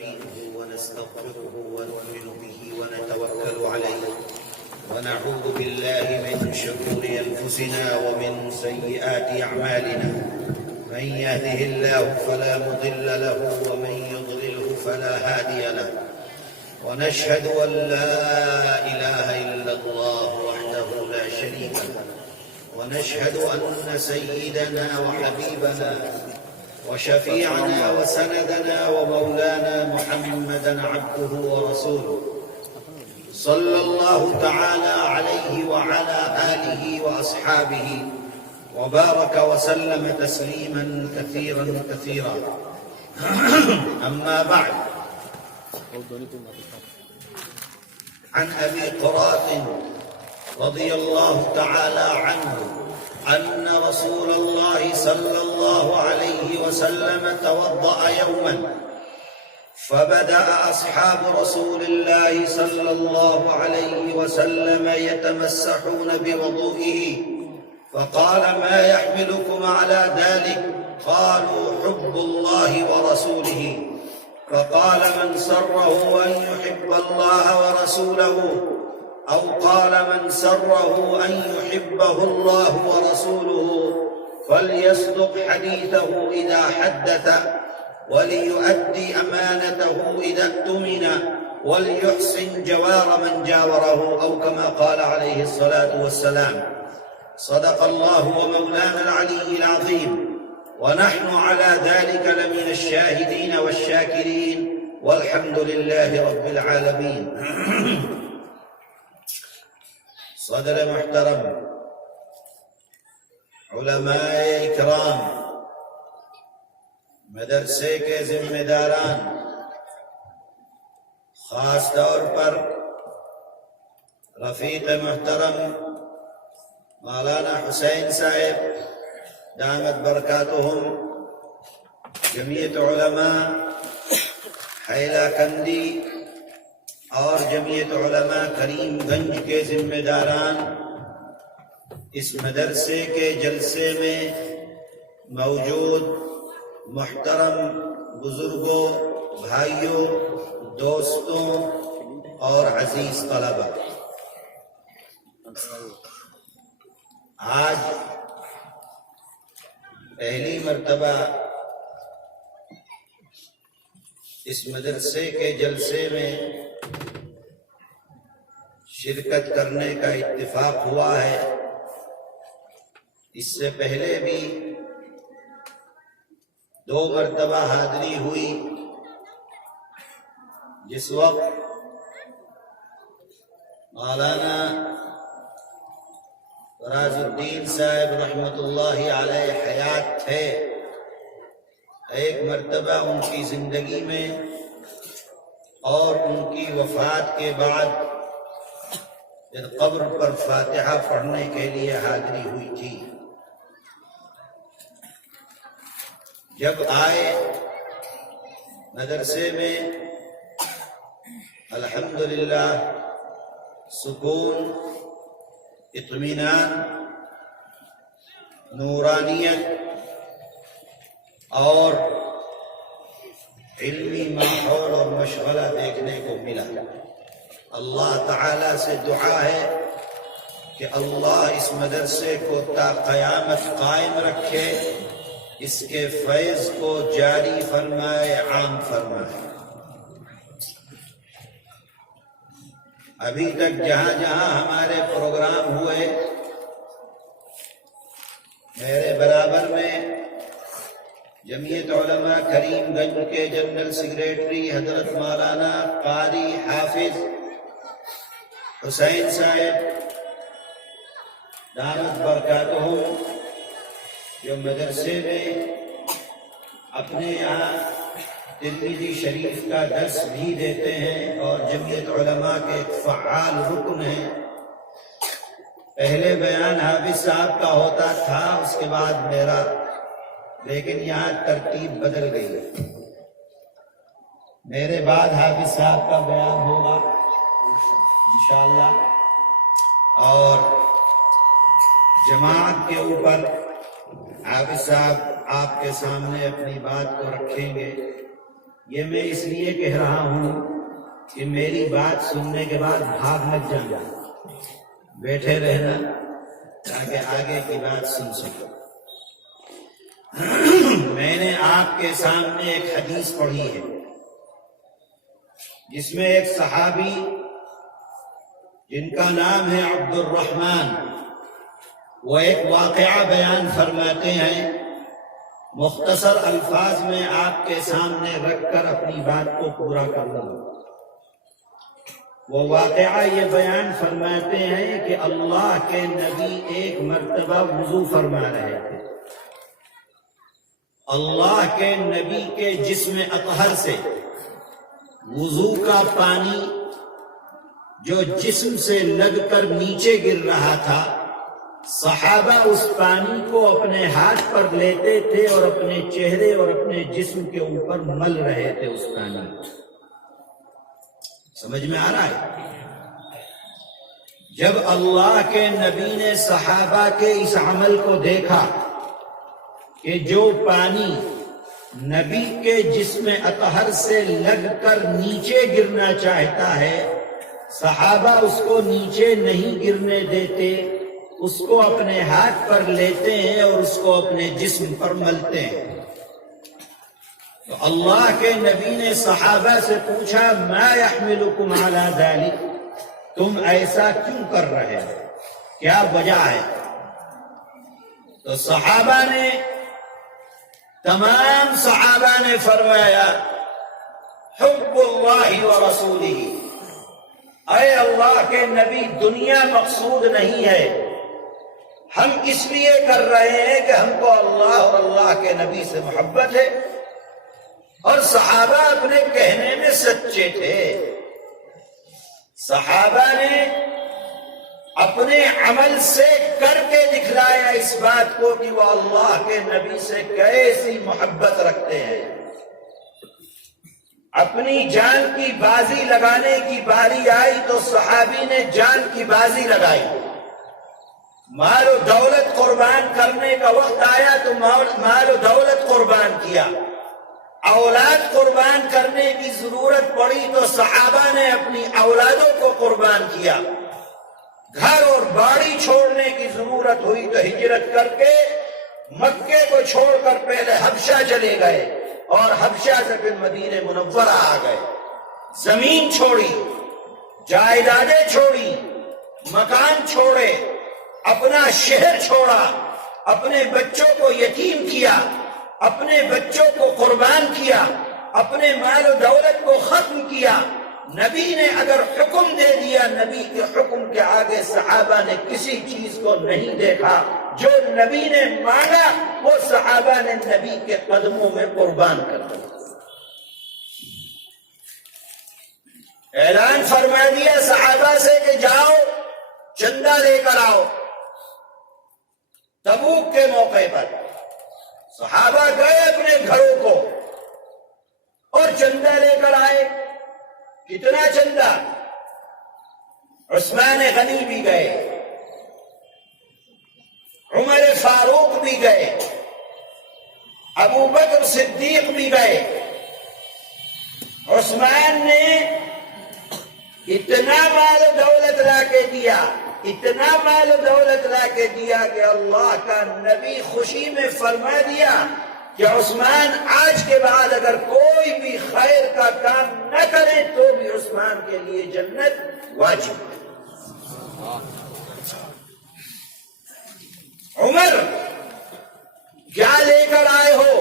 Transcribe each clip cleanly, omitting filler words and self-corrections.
نستعينه ونستغفره ونؤمن به ونتوكل عليه ونعوذ بالله من شرور أنفسنا ومن سيئات أعمالنا. من يهده الله فلا مضل له ومن يضلله فلا هادي له. ونشهد أن لا إله إلا الله وحده لا شريك له. ونشهد أن سيدنا وحبيبنا وشفيعنا وسندنا ومولانا محمدا عبده ورسوله صلى الله تعالى عليه وعلى آله وأصحابه وبارك وسلم تسليما كثيرا كثيرا. أما بعد، عن أبي قراط رضي الله تعالى عنه أن رسول الله صلى الله عليه وسلم توضأ يوما، فبدأ أصحاب رسول الله صلى الله عليه وسلم يتمسحون بوضوئه، فقال: ما يحملكم على ذلك؟ قالوا: حب الله ورسوله. فقال: من سره أن يحب الله ورسوله، أو قال: من سره أن يحبه الله ورسوله فليصدق حديثه إذا حدث، وليؤدي أمانته إذا اؤتمن، وليحسن جوار من جاوره، أو كما قال عليه الصلاة والسلام. صدق الله ومولانا العلي العظيم، ونحن على ذلك لمن الشاهدين والشاكرين، والحمد لله رب العالمين. صدر محترم، علماء اکرام، مدرسے کے ذمہ داران، خاص طور پر رفیق محترم مولانا حسین صاحب دامت برکاتہم، جمعیت علماء حیلہ کندی اور جمعیت علماء کریم گنج کے ذمہ داران، اس مدرسے کے جلسے میں موجود محترم بزرگوں، بھائیوں، دوستوں اور عزیز طلبہ، آج پہلی مرتبہ اس مدرسے کے جلسے میں شرکت کرنے کا اتفاق ہوا ہے۔ اس سے پہلے بھی 2 مرتبہ حاضری ہوئی، جس وقت مولانا فراز الدین صاحب رحمۃ اللہ علیہ حیات تھے۔ ایک مرتبہ ان کی زندگی میں اور ان کی وفات کے بعد قبر پر فاتحہ پڑھنے کے لیے حاضری ہوئی تھی۔ جب آئے مدرسے میں الحمدللہ سکون، اطمینان، نورانیت اور علمی ماحول اور مشغلہ دیکھنے کو ملا۔ اللہ تعالیٰ سے دعا ہے کہ اللہ اس مدرسے کو تا قیامت قائم رکھے، اس کے فیض کو جاری فرمائے، عام فرمائے۔ ابھی تک جہاں جہاں ہمارے پروگرام ہوئے، میرے برابر میں جمعیت علماء کریم گنج کے جنرل سیکریٹری حضرت مولانا قاری حافظ حسین صاحب دامت برکاتہم، جو مدرسے میں اپنے یہاں ترمذی شریف کا درس بھی دیتے ہیں اور جمعیت علماء کے ایک فعال رکن ہیں۔ پہلے بیان حافظ صاحب کا ہوتا تھا، اس کے بعد میرا، لیکن یہاں ترتیب بدل گئی۔ میرے بعد حافظ صاحب کا بیان ہوگا انشاءاللہ، اور جماعت کے اوپر حافظ صاحب آپ کے سامنے اپنی بات کو رکھیں گے۔ یہ میں اس لیے کہہ رہا ہوں کہ میری بات سننے کے بعد بھاگ مت جانا، بیٹھے رہنا تاکہ آگے کی بات سن سکو۔ میں نے آپ کے سامنے ایک حدیث پڑھی ہے جس میں ایک صحابی جن کا نام ہے عبد الرحمن، وہ ایک واقعہ بیان فرماتے ہیں، مختصر الفاظ میں آپ کے سامنے رکھ کر اپنی بات کو پورا کر لوں۔ وہ واقعہ یہ بیان فرماتے ہیں کہ اللہ کے نبی ایک مرتبہ وضو فرما رہے تھے۔ اللہ کے نبی کے جسم اطہر سے وضو کا پانی جو جسم سے لگ کر نیچے گر رہا تھا، صحابہ اس پانی کو اپنے ہاتھ پر لیتے تھے اور اپنے چہرے اور اپنے جسم کے اوپر مل رہے تھے اس پانی۔ سمجھ میں آ رہا ہے؟ جب اللہ کے نبی نے صحابہ کے اس عمل کو دیکھا کہ جو پانی نبی کے جسم اطہر سے لگ کر نیچے گرنا چاہتا ہے، صحابہ اس کو نیچے نہیں گرنے دیتے، اس کو اپنے ہاتھ پر لیتے ہیں اور اس کو اپنے جسم پر ملتے ہیں۔ تو اللہ کے نبی نے صحابہ سے پوچھا ما یحملکم علی ذلک، تم ایسا کیوں کر رہے ہو، کیا وجہ ہے؟ تو تمام صحابہ نے فرمایا حب اللہ و رسولہ، اے اللہ کے نبی دنیا مقصود نہیں ہے، ہم اس لیے کر رہے ہیں کہ ہم کو اللہ اور اللہ کے نبی سے محبت ہے۔ اور صحابہ اپنے کہنے میں سچے تھے، صحابہ نے اپنے عمل سے کر کے دکھلایا اس بات کو کہ وہ اللہ کے نبی سے کیسی محبت رکھتے ہیں۔ اپنی جان کی بازی لگانے کی باری آئی تو صحابی نے جان کی بازی لگائی، مال و دولت قربان کرنے کا وقت آیا تو مال و دولت قربان کیا، اولاد قربان کرنے کی ضرورت پڑی تو صحابہ نے اپنی اولادوں کو قربان کیا، گھر اور باڑی چھوڑنے کی ضرورت ہوئی تو ہجرت کر کے مکے کو چھوڑ کر پہلے حبشہ چلے گئے اور حبشہ سے پھر مدینہ منورہ آ گئے، زمین چھوڑی، جائیدادیں چھوڑی، مکان چھوڑے، اپنا شہر چھوڑا، اپنے بچوں کو یتیم کیا، اپنے بچوں کو قربان کیا، اپنے مال و دولت کو ختم کیا۔ نبی نے اگر حکم دے دیا، نبی کے حکم کے آگے صحابہ نے کسی چیز کو نہیں دیکھا، جو نبی نے مانگا وہ صحابہ نے نبی کے قدموں میں قربان کر دیا۔ اعلان فرما دیا صحابہ سے کہ جاؤ چندہ لے کر آؤ۔ تبوک کے موقع پر صحابہ گئے اپنے گھروں کو اور چندہ لے کر آئے۔ کتنا چندہ؟ عثمان غنی بھی گئے، عمر فاروق بھی گئے، ابو بکر صدیق بھی گئے۔ عثمان نے اتنا مال و دولت لا کے دیا، اتنا مال و دولت لا کے دیا کہ اللہ کا نبی خوشی میں فرما دیا کہ عثمان آج کے بعد اگر کوئی بھی خیر کا کام نہ کرے تو بھی عثمان کے لیے جنت واجب ہے۔ عمر کیا لے کر آئے ہو؟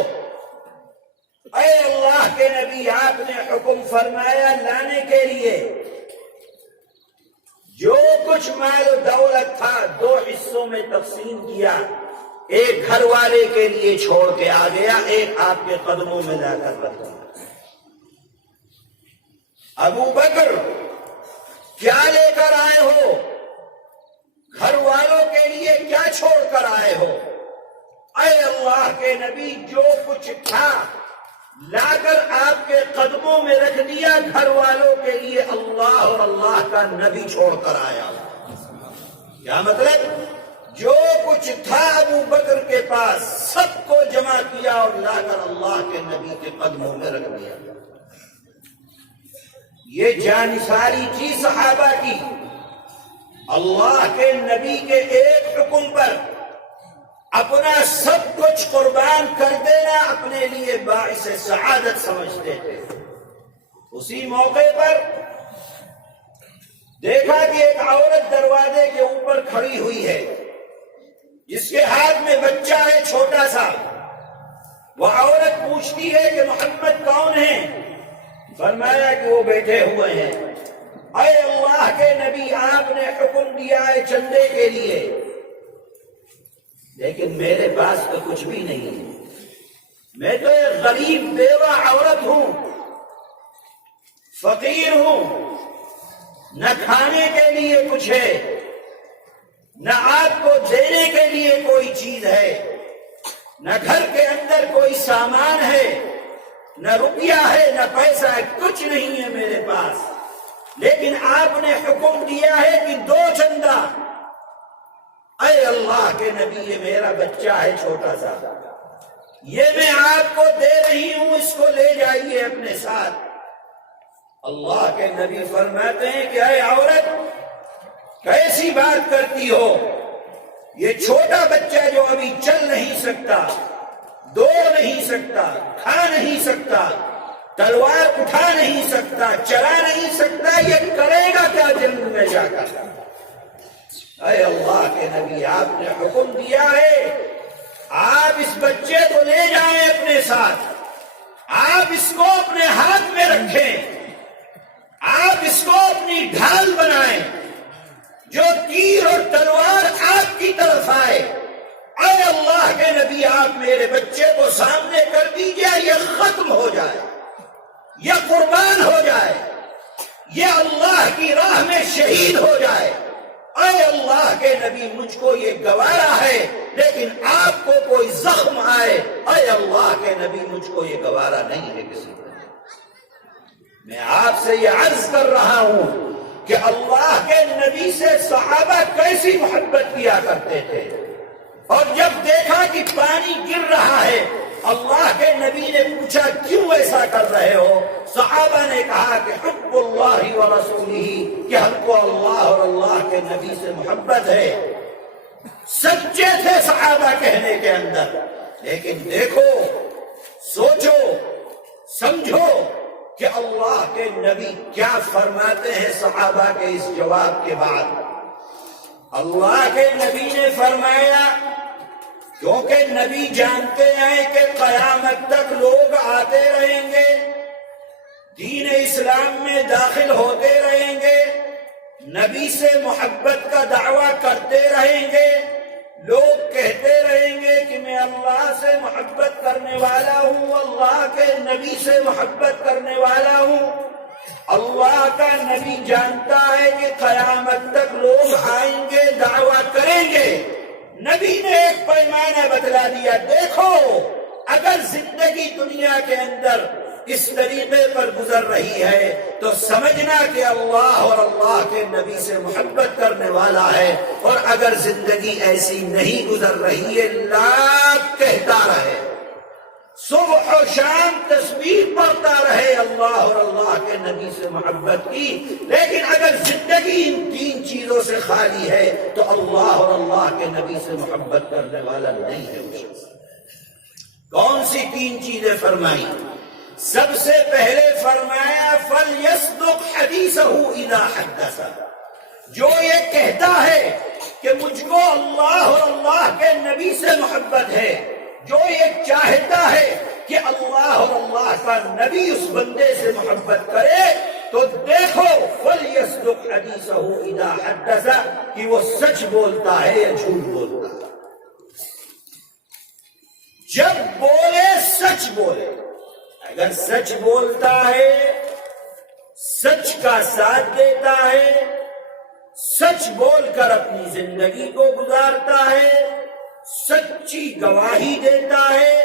اے اللہ کے نبی آپ نے حکم فرمایا لانے کے لیے، جو کچھ مال و دولت تھا 2 حصوں میں تقسیم کیا، ایک گھر والے کے لیے چھوڑ کے آ گیا، ایک آپ کے قدموں میں لا کر رکھ دیا۔ ابو بکر کیا لے کر آئے ہو؟ گھر والوں کے لیے کیا چھوڑ کر آئے ہو؟ اے اللہ کے نبی جو کچھ تھا لا کر آپ کے قدموں میں رکھ دیا، گھر والوں کے لیے اللہ اور اللہ کا نبی چھوڑ کر آیا۔ کیا مطلب؟ جو کچھ تھا ابو بکر کے پاس سب کو جمع کیا اور لا کر اللہ کے نبی کے قدموں میں رکھ دیا۔ یہ جانثاری تھی صحابہ کی، اللہ کے نبی کے ایک حکم پر اپنا سب کچھ قربان کر دینا اپنے لیے باعث سعادت سمجھتے تھے۔ اسی موقع پر دیکھا کہ ایک عورت دروازے کے اوپر کھڑی ہوئی ہے، جس کے ہاتھ میں بچہ ہے چھوٹا سا۔ وہ عورت پوچھتی ہے کہ محمد کون ہیں؟ فرمایا کہ وہ بیٹھے ہوئے ہیں۔ اے اللہ کے نبی، آپ نے حکم دیا ہے چندے کے لیے، لیکن میرے پاس تو کچھ بھی نہیں ہے، میں تو ایک غریب بیوہ عورت ہوں، فقیر ہوں، نہ کھانے کے لیے کچھ ہے، نہ آپ کو دینے کے لیے کوئی چیز ہے، نہ گھر کے اندر کوئی سامان ہے، نہ روپیہ ہے، نہ پیسہ ہے، کچھ نہیں ہے میرے پاس، لیکن آپ نے حکم دیا ہے کہ 2 چندہ۔ اے اللہ کے نبی، یہ میرا بچہ ہے چھوٹا سا، یہ میں آپ کو دے رہی ہوں، اس کو لے جائیے اپنے ساتھ۔ اللہ کے نبی فرماتے ہیں کہ اے عورت، کیسی بات کرتی ہو؟ یہ چھوٹا بچہ جو ابھی چل نہیں سکتا، دوڑ نہیں سکتا، کھا نہیں سکتا، تلوار اٹھا نہیں سکتا، چلا نہیں سکتا، یہ کرے گا کیا جنگ میں جا کر؟ اے اللہ کے نبی، آپ نے حکم دیا ہے آپ اس بچے کو لے جائیں اپنے ساتھ، آپ اس کو اپنے ہاتھ میں رکھیں، آپ اس کو اپنی ڈھال بنائیں، جو تیر اور تلوار آپ کی طرف آئے۔ اے اللہ کے نبی، آپ میرے بچے کو سامنے کر دیجئے، یہ ختم ہو جائے، یہ قربان ہو جائے، یہ اللہ کی راہ میں شہید ہو جائے۔ اے اللہ کے نبی، مجھ کو یہ گوارا ہے، لیکن آپ کو کوئی زخم آئے، اے اللہ کے نبی، مجھ کو یہ گوارا نہیں ہے کسی کو۔ میں آپ سے یہ عرض کر رہا ہوں کہ اللہ کے نبی سے صحابہ کیسی محبت کیا کرتے تھے، اور جب دیکھا کہ پانی گر رہا ہے، اللہ کے نبی نے پوچھا کیوں ایسا کر رہے ہو؟ صحابہ نے کہا کہ حب اللہ و رسولہ، کہ ہم کو اللہ اور اللہ کے نبی سے محبت ہے۔ سچے تھے صحابہ کہنے کے اندر، لیکن دیکھو، سوچو، سمجھو کہ اللہ کے نبی کیا فرماتے ہیں صحابہ کے اس جواب کے بعد۔ اللہ کے نبی نے فرمایا، کیونکہ نبی جانتے ہیں کہ قیامت تک لوگ آتے رہیں گے، دین اسلام میں داخل ہوتے رہیں گے، نبی سے محبت کا دعویٰ کرتے رہیں گے، لوگ کہتے رہیں گے کہ میں اللہ سے محبت کرنے والا ہوں، اللہ کے نبی سے محبت کرنے والا ہوں۔ اللہ کا نبی جانتا ہے کہ قیامت تک لوگ آئیں گے، دعویٰ کریں گے۔ نبی نے ایک پیمانہ بتلا دیا، دیکھو، اگر زندگی دنیا کے اندر اس طریقے پر گزر رہی ہے تو سمجھنا کہ اللہ اور اللہ کے نبی سے محبت کرنے والا ہے، اور اگر زندگی ایسی نہیں گزر رہی ہے، لاکھ کہتا رہے، صبح و شام تسبیح پڑھتا رہے اللہ اور اللہ کے نبی سے محبت کی، لیکن اگر زندگی ان 3 چیزوں سے خالی ہے تو اللہ اور اللہ کے نبی سے محبت کرنے والا نہیں ہے وہ شخص۔ کون سی 3 چیزیں فرمائی؟ سب سے پہلے فرمایا فَلْيَصْدُقْ حَدِيثَهُ إِذَا حَدَّثَ، جو یہ کہتا ہے کہ مجھ کو اللہ اور اللہ کے نبی سے محبت ہے، جو یہ چاہتا ہے کہ اللہ اور اللہ کا نبی اس بندے سے محبت کرے، تو دیکھو فَلْيَصْدُقْ حَدِيثَهُ إِذَا حَدَّثَ، کہ وہ سچ بولتا ہے یا جھوٹ بولتا ہے۔ جب بولے سچ بولے، اگر سچ بولتا ہے، سچ کا ساتھ دیتا ہے، سچ بول کر اپنی زندگی کو گزارتا ہے، سچی گواہی دیتا ہے،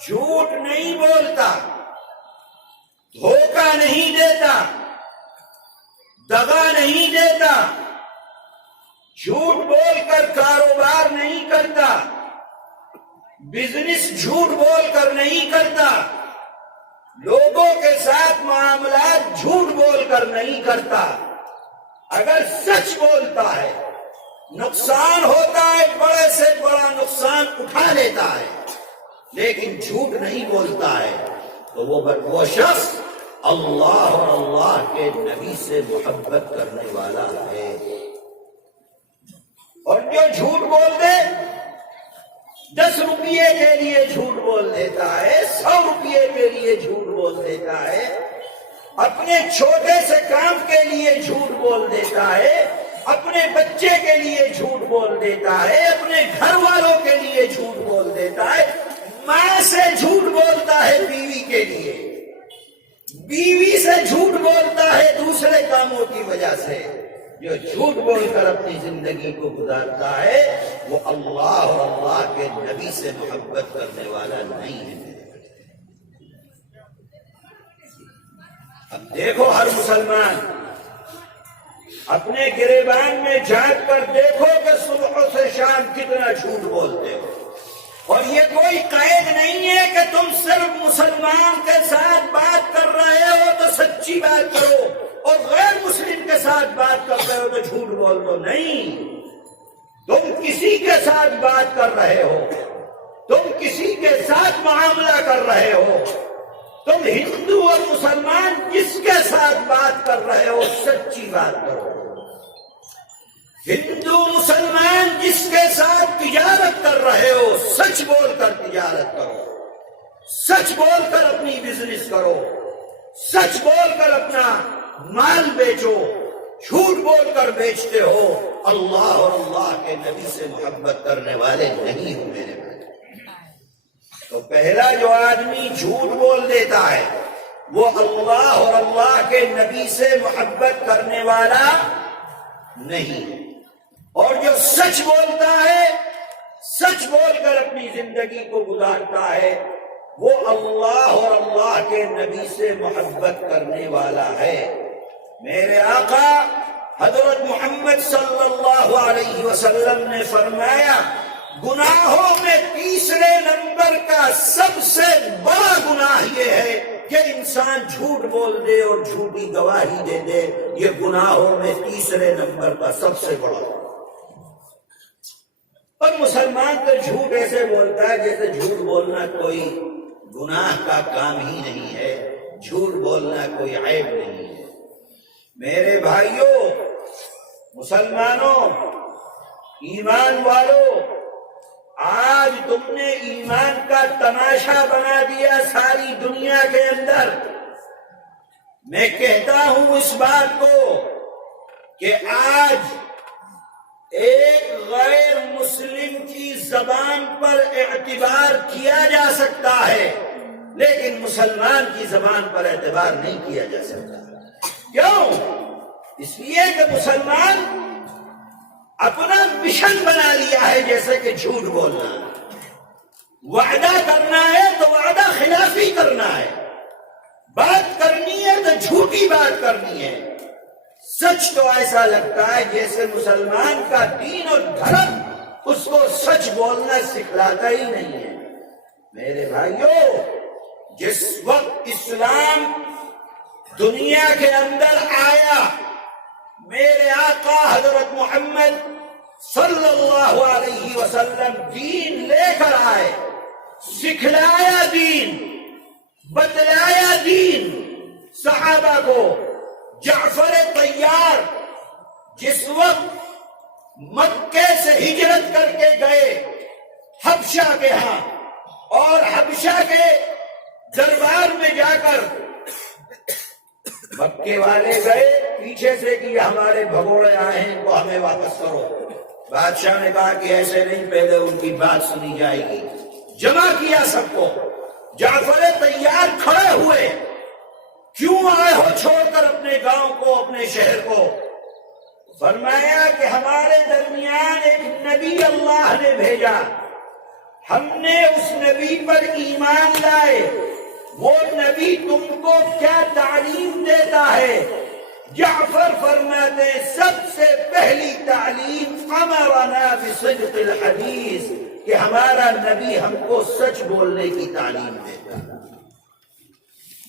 جھوٹ نہیں بولتا، دھوکہ نہیں دیتا، دغا نہیں دیتا، جھوٹ بول کر کاروبار نہیں کرتا، بزنس جھوٹ بول کر نہیں کرتا، لوگوں کے ساتھ معاملات جھوٹ بول کر نہیں کرتا. اگر سچ بولتا ہے نقصان ہوتا ہے، بڑے سے بڑا نقصان اٹھا لیتا ہے، لیکن جھوٹ نہیں بولتا ہے تو وہ شخص اللہ اور اللہ کے نبی سے محبت کرنے والا ہے. اور جو جھوٹ بول دے، 10 روپیے کے لیے جھوٹ بول دیتا ہے، 100 روپیے کے لیے جھوٹ بول دیتا ہے، اپنے چھوٹے سے کام کے لیے جھوٹ بول دیتا ہے، اپنے بچے کے لیے جھوٹ بول دیتا ہے، اپنے گھر والوں کے لیے جھوٹ بول دیتا ہے، ماں سے جھوٹ بولتا ہے بیوی کے لیے، بیوی سے جھوٹ بولتا ہے دوسرے کاموں کی وجہ سے. جو جھوٹ بول کر اپنی زندگی کو گزارتا ہے وہ اللہ اور اللہ کے نبی سے محبت کرنے والا نہیں ہے. اب دیکھو ہر مسلمان اپنے گریبان میں جھانک کر دیکھو کہ صبح سے شام کتنا جھوٹ بولتے ہو. اور یہ کوئی قید نہیں ہے کہ تم صرف مسلمان کے ساتھ بات کر رہے ہو تو سچی بات کرو اور غیر مسلم کے ساتھ بات کر رہے ہو تو جھوٹ بول دو. نہیں، تم کسی کے ساتھ بات کر رہے ہو، تم کسی کے ساتھ معاملہ کر رہے ہو، تم ہندو اور مسلمان جس کے ساتھ بات کر رہے ہو سچی بات کرو. ہندو مسلمان جس کے ساتھ تجارت کر رہے ہو سچ بول کر تجارت کرو، سچ بول کر اپنی بزنس کرو، سچ بول کر اپنا مال بیچو. جھوٹ بول کر بیچتے ہو، اللہ اور اللہ کے نبی سے محبت کرنے والے نہیں ہو میرے بھائی. تو پہلا جو آدمی جھوٹ بول دیتا ہے وہ اللہ اور اللہ کے نبی سے محبت کرنے والا نہیں. اور جو سچ بولتا ہے، سچ بول کر اپنی زندگی کو گزارتا ہے وہ اللہ اور اللہ کے نبی سے محبت کرنے والا ہے. میرے آقا حضرت محمد صلی اللہ علیہ وسلم نے فرمایا گناہوں میں تیسرے نمبر کا سب سے بڑا گناہ یہ ہے کہ انسان جھوٹ بول دے اور جھوٹی گواہی دے دے. یہ گناہوں میں تیسرے نمبر کا سب سے بڑا. اور مسلمان تو جھوٹ ایسے بولتا ہے جیسے جھوٹ بولنا کوئی گناہ کا کام ہی نہیں ہے، جھوٹ بولنا کوئی عیب نہیں ہے. میرے بھائیوں، مسلمانوں، ایمان والوں، آج تم نے ایمان کا تماشا بنا دیا ساری دنیا کے اندر. میں کہتا ہوں اس بات کو کہ آج ایک غیر مسلم کی زبان پر اعتبار کیا جا سکتا ہے لیکن مسلمان کی زبان پر اعتبار نہیں کیا جا سکتا. کیوں؟ اس لیے کہ مسلمان اپنا مشن بنا لیا ہے جیسے کہ جھوٹ بولنا. وعدہ کرنا ہے تو وعدہ خلافی کرنا ہے، بات کرنی ہے تو جھوٹی بات کرنی ہے. سچ تو ایسا لگتا ہے جیسے مسلمان کا دین اور دھرم اس کو سچ بولنا سکھلاتا ہی نہیں ہے. میرے بھائیوں، جس وقت اسلام دنیا کے اندر آیا، میرے آقا حضرت محمد صلی اللہ علیہ وسلم دین لے کر آئے، سکھلایا دین، بتلایا دین صحابہ کو. جعفر طیار جس وقت مکے سے ہجرت کر کے گئے حبشہ کے ہاں، اور حبشہ کے دربار میں جا کر مکے والے گئے پیچھے سے کہ ہمارے بھگوڑے آئے ہیں تو ہمیں واپس کرو. بادشاہ نے کہا کہ ایسے نہیں، پہلے ان کی بات سنی جائے گی. جمع کیا سب کو. جعفر طیار کھڑے ہوئے، کیوں آئے ہو چھوڑ کر اپنے گاؤں کو، اپنے شہر کو؟ فرمایا کہ ہمارے درمیان ایک نبی اللہ نے بھیجا، ہم نے اس نبی پر ایمان لائے. وہ نبی تم کو کیا تعلیم دیتا ہے؟ جعفر فرماتے سب سے پہلی تعلیم امرنا بصدق الحدیث، کہ ہمارا نبی ہم کو سچ بولنے کی تعلیم دیتا ہے.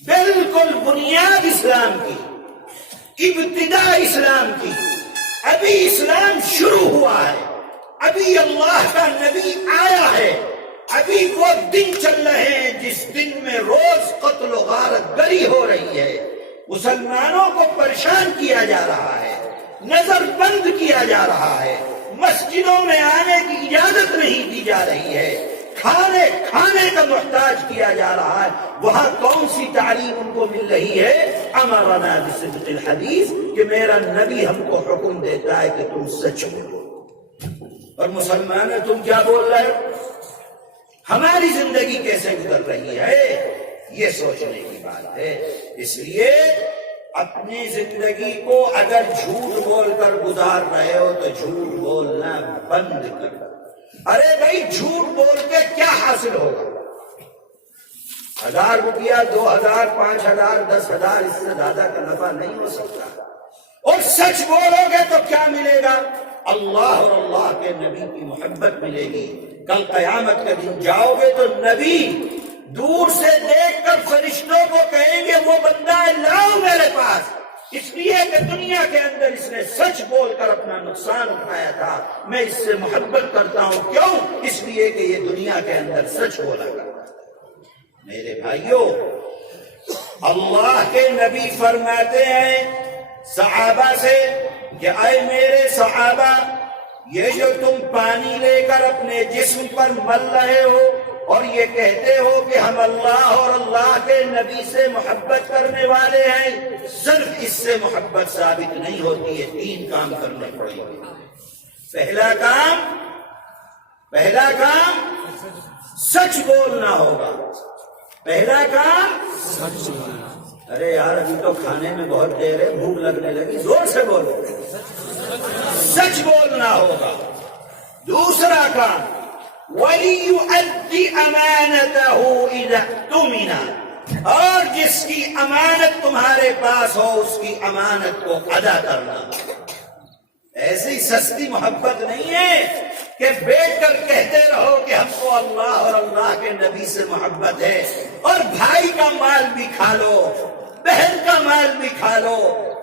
بالکل بنیاد اسلام کی ابتدا اسلام کی، ابھی اسلام شروع ہوا ہے، ابھی اللہ کا نبی آیا ہے، ابھی وہ دن چل رہے ہیں جس دن میں روز قتل و غارت گری ہو رہی ہے، مسلمانوں کو پریشان کیا جا رہا ہے، نظر بند کیا جا رہا ہے، مسجدوں میں آنے کی اجازت نہیں دی جا رہی ہے، کھانے کا محتاج کیا جا رہا ہے۔ وہاں کون سی تعلیم ان کو مل رہی ہے؟ امرنا بصدق الحدیث، کہ میرا نبی ہم کو حکم دیتا ہے کہ تم سچ بولو، اور مسلمان تم کیا بول رہے ہو؟ ہماری زندگی کیسے گزر رہی ہے، یہ سوچنے کی بات ہے۔ اس لیے اپنی زندگی کو اگر جھوٹ بول کر گزار رہے ہو تو جھوٹ بولنا بند کر۔ ارے بھائی، جھوٹ بول کے کیا حاصل ہوگا؟ 1000 روپیہ، 2000، 5000، 10,000، اس سے زیادہ کا نفع نہیں ہو سکتا۔ اور سچ بولو گے تو کیا ملے گا؟ اللہ اور اللہ کے نبی کی محبت ملے گی۔ کل قیامت کے دن جاؤ گے تو نبی دور سے دیکھ کر فرشتوں کو کہیں گے وہ بندہ لاؤ میرے پاس، اس لیے کہ دنیا کے اندر اس نے سچ بول کر اپنا نقصان اٹھایا تھا، میں اس سے محبت کرتا ہوں۔ کیوں؟ اس لیے کہ یہ دنیا کے اندر سچ بولا کرتا۔ میرے بھائیوں، اللہ کے نبی فرماتے ہیں صحابہ سے کہ اے میرے صحابہ، یہ جو تم پانی لے کر اپنے جسم پر مل رہے ہو اور یہ کہتے ہو کہ ہم اللہ اور اللہ کے نبی سے محبت کرنے والے ہیں، صرف اس سے محبت ثابت نہیں ہوتی ہے، 3 کام کرنے پڑیں گے۔ پہلا کام سچ بولنا ہوگا۔ پہلا کام سچ بولنا۔ ارے یار، ابھی تو کھانے میں بہت دیر ہے، بھوک لگنے لگی، زور سے بولو۔ سچ بولنا ہوگا۔ دوسرا کام وَلِيُؤَدِّ أَمَانَتَهُ إِذَا اؤْتُمِنَ، اور جس کی امانت تمہارے پاس ہو اس کی امانت کو ادا کرنا۔ ایسی سستی محبت نہیں ہے کہ بیٹھ کر کہتے رہو کہ ہم کو اللہ اور اللہ کے نبی سے محبت ہے، اور بھائی کا مال بھی کھا لو، بہن کا مال بھی کھا لو،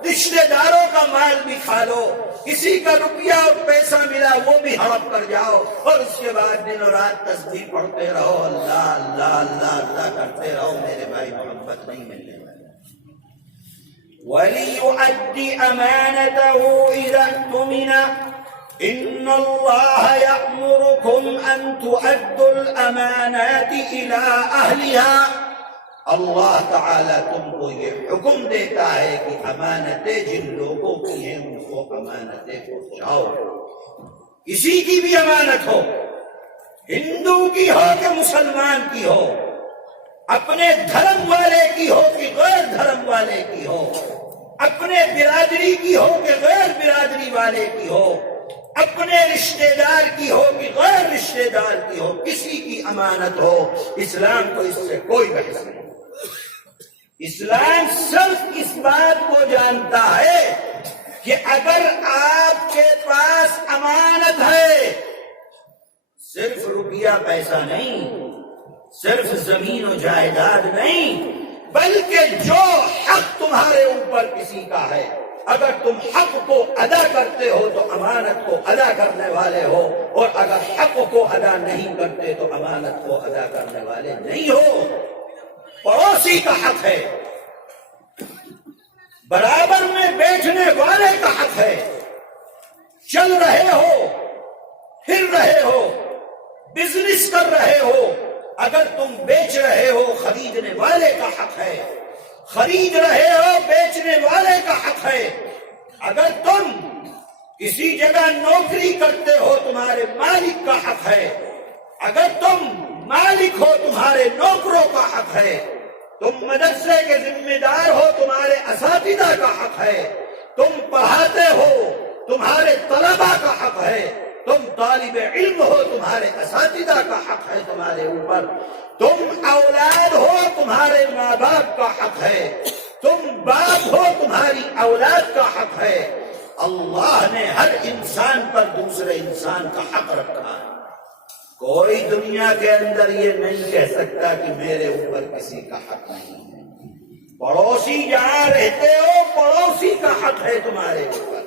رشتہ داروں کا مال بھی کھا لو، کسی کا روپیہ اور پیسہ ملا وہ بھی ہڑپ کر جاؤ، اور اس کے بعد دن اور رات تسبیح پڑھتے رہو، اللہ اللہ اللہ اللہ کرتے رہو۔ میرے بھائی، محبت نہیں ملنے والی۔ وَلِيُؤَدِّ أَمَانَتَهُ إِذَا اؤْتُمِنَ إِنَّ اللَّهَ يَأْمُرُكُمْ أَن تُؤَدُّوا الْأَمَانَاتِ إِلَىٰ أَهْلِهَا، اللہ تعالیٰ تم کو یہ حکم دیتا ہے کہ امانتیں جن لوگوں کی ہیں ان کو امانتیں پہنچاؤ۔ کسی کی بھی امانت ہو، ہندو کی ہو کہ مسلمان کی ہو، اپنے دھرم والے کی ہو کہ غیر دھرم والے کی ہو، اپنے برادری کی ہو کہ غیر برادری والے کی ہو، اپنے رشتہ دار کی ہو کہ غیر رشتہ دار کی ہو، کسی کی امانت ہو، اسلام کو اس سے کوئی بحث نہیں۔ اسلام صرف اس بات کو جانتا ہے کہ اگر آپ کے پاس امانت ہے، صرف روپیہ پیسہ نہیں، صرف زمین و جائیداد نہیں، بلکہ جو حق تمہارے اوپر کسی کا ہے، اگر تم حق کو ادا کرتے ہو تو امانت کو ادا کرنے والے ہو، اور اگر حق کو ادا نہیں کرتے تو امانت کو ادا کرنے والے نہیں ہو۔ پڑوسی کا حق ہے، برابر میں بیٹھنے والے کا حق ہے۔ چل رہے ہو، پھر رہے ہو، بزنس کر رہے ہو، اگر تم بیچ رہے ہو خریدنے والے کا حق ہے، خرید رہے ہو بیچنے والے کا حق ہے، اگر تم کسی جگہ نوکری کرتے ہو تمہارے مالک کا حق ہے، اگر تم مالک ہو تمہارے نوکروں کا حق ہے، تم مدرسے کے ذمہ دار ہو تمہارے اساتذہ کا حق ہے، تم پڑھاتے ہو تمہارے طلباء کا حق ہے، تم طالب علم ہو تمہارے اساتذہ کا حق ہے تمہارے اوپر، تم اولاد ہو تمہارے ماں باپ کا حق ہے، تم باپ ہو تمہاری اولاد کا حق ہے۔ اللہ نے ہر انسان پر دوسرے انسان کا حق رکھا ہے۔ کوئی دنیا کے اندر یہ نہیں کہہ سکتا کہ میرے اوپر کسی کا حق نہیں ہے۔ پڑوسی جہاں رہتے ہو پڑوسی کا حق ہے تمہارے اوپر.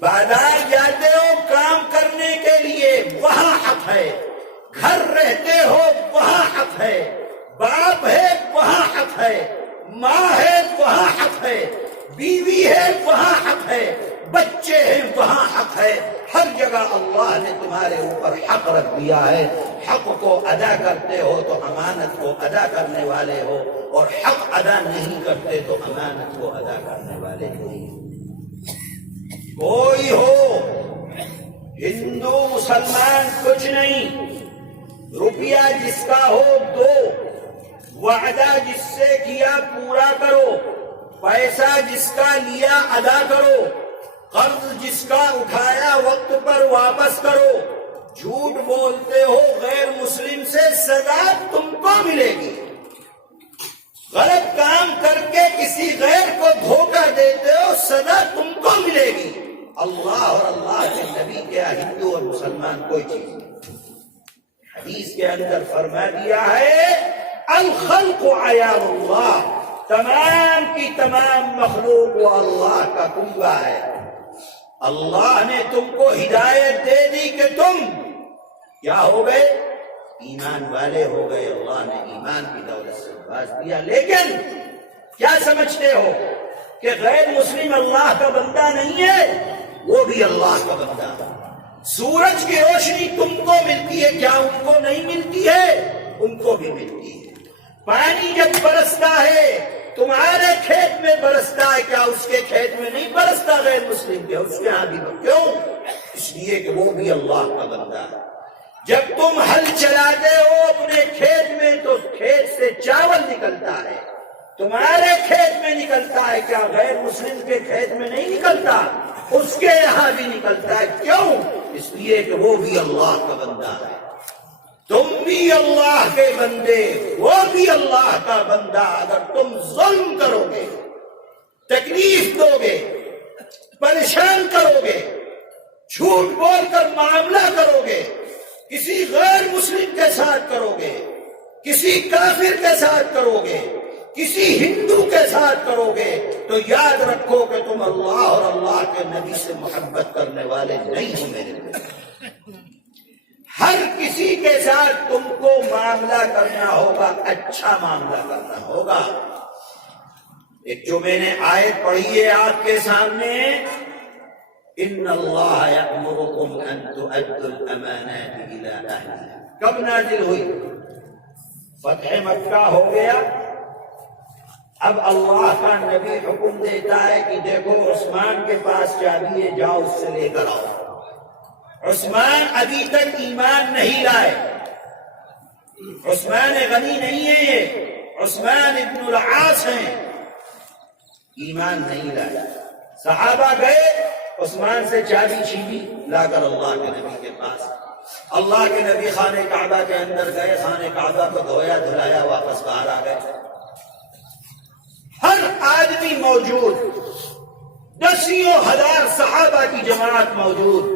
بازار جاتے ہو کام کرنے کے لیے وہاں حق ہے. گھر رہتے ہو وہاں حق ہے. باپ ہے وہاں حق ہے. ماں ہے وہاں حق ہے. بیوی ہے وہاں حق ہے. بچے ہیں وہاں حق ہے. ہر جگہ اللہ نے تمہارے اوپر حق رکھ دیا ہے. حق کو ادا کرتے ہو تو امانت کو ادا کرنے والے ہو, اور حق ادا نہیں کرتے تو امانت کو ادا کرنے والے نہیں. کوئی ہو, ہندو مسلمان کچھ نہیں, روپیہ جس کا ہو دو, وعدہ جس سے کیا پورا کرو, پیسہ جس کا لیا ادا کرو, قرض جس کا اٹھایا وقت پر واپس کرو. جھوٹ بولتے ہو غیر مسلم سے, سزا تم کو ملے گی. غلط کام کر کے کسی غیر کو دھوکہ دیتے ہو, سزا تم کو ملے گی. اللہ اور اللہ کے نبی کیا ہندو اور مسلمان کوئی چیز نہیں. حدیث کے اندر فرما دیا ہے الخلق عیال اللہ, تمام کی تمام مخلوق وہ اللہ کا کنبہ ہے. اللہ نے تم کو ہدایت دے دی کہ تم کیا ہو گئے, ایمان والے ہو گئے. اللہ نے ایمان کی دولت سے باز دیا. لیکن کیا سمجھتے ہو کہ غیر مسلم اللہ کا بندہ نہیں ہے؟ وہ بھی اللہ کا بندہ ہے. سورج کی روشنی تم کو ملتی ہے, کیا ان کو نہیں ملتی ہے؟ ان کو بھی ملتی ہے. پانی جب برستا ہے تمہارے کھیت میں برستا ہے, کیا اس کے کھیت میں نہیں برستا غیر مسلم کے؟ اس کے ہاں بھی. کیوں؟ اس لیے کہ وہ بھی اللہ کا بندہ ہے. جب تم ہل چلاتے ہو اپنے کھیت میں تو کھیت سے چاول نکلتا ہے, تمہارے کھیت میں نکلتا ہے, کیا غیر مسلم کے کھیت میں نہیں نکلتا؟ اس کے یہاں بھی نکلتا ہے. کیوں؟ اس لیے کہ وہ بھی اللہ کا بندہ ہے. تم بھی اللہ کے بندے, وہ بھی اللہ کا بندہ. اگر تم ظلم کرو گے, تکلیف دو گے, پریشان کرو گے, جھوٹ بول کر معاملہ کرو گے, کسی غیر مسلم کے ساتھ کرو گے, کسی کافر کے ساتھ کرو گے, کسی ہندو کے ساتھ کرو گے, تو یاد رکھو کہ تم اللہ اور اللہ کے نبی سے محبت کرنے والے نہیں ہو میرے لیے. ہر کسی کے ساتھ تم کو معاملہ کرنا ہوگا, اچھا معاملہ کرنا ہوگا. ایک جو میں نے آیت پڑھی ہے آپ کے سامنے, ان اللہ یأمرکم ان تؤدوا الامانات الی اہلہا, کب نازل ہوئی؟ فتح مکہ ہو گیا. اب اللہ کا نبی حکم دیتا ہے کہ دیکھو عثمان کے پاس چابی ہے, جاؤ اس سے لے کر آؤ. عثمان ابھی تک ایمان نہیں لائے. عثمان غنی نہیں ہے, یہ عثمان ابن العاص ہیں, ایمان نہیں لائے. صحابہ گئے, عثمان سے چابی چھینی, لا کر اللہ کے نبی کے پاس. اللہ کے نبی خانہ کعبہ کے اندر گئے, خانہ کعبہ کو دھویا دھلایا, واپس باہر آ گئے. ہر آدمی موجود, دسیوں ہزار صحابہ کی جماعت موجود.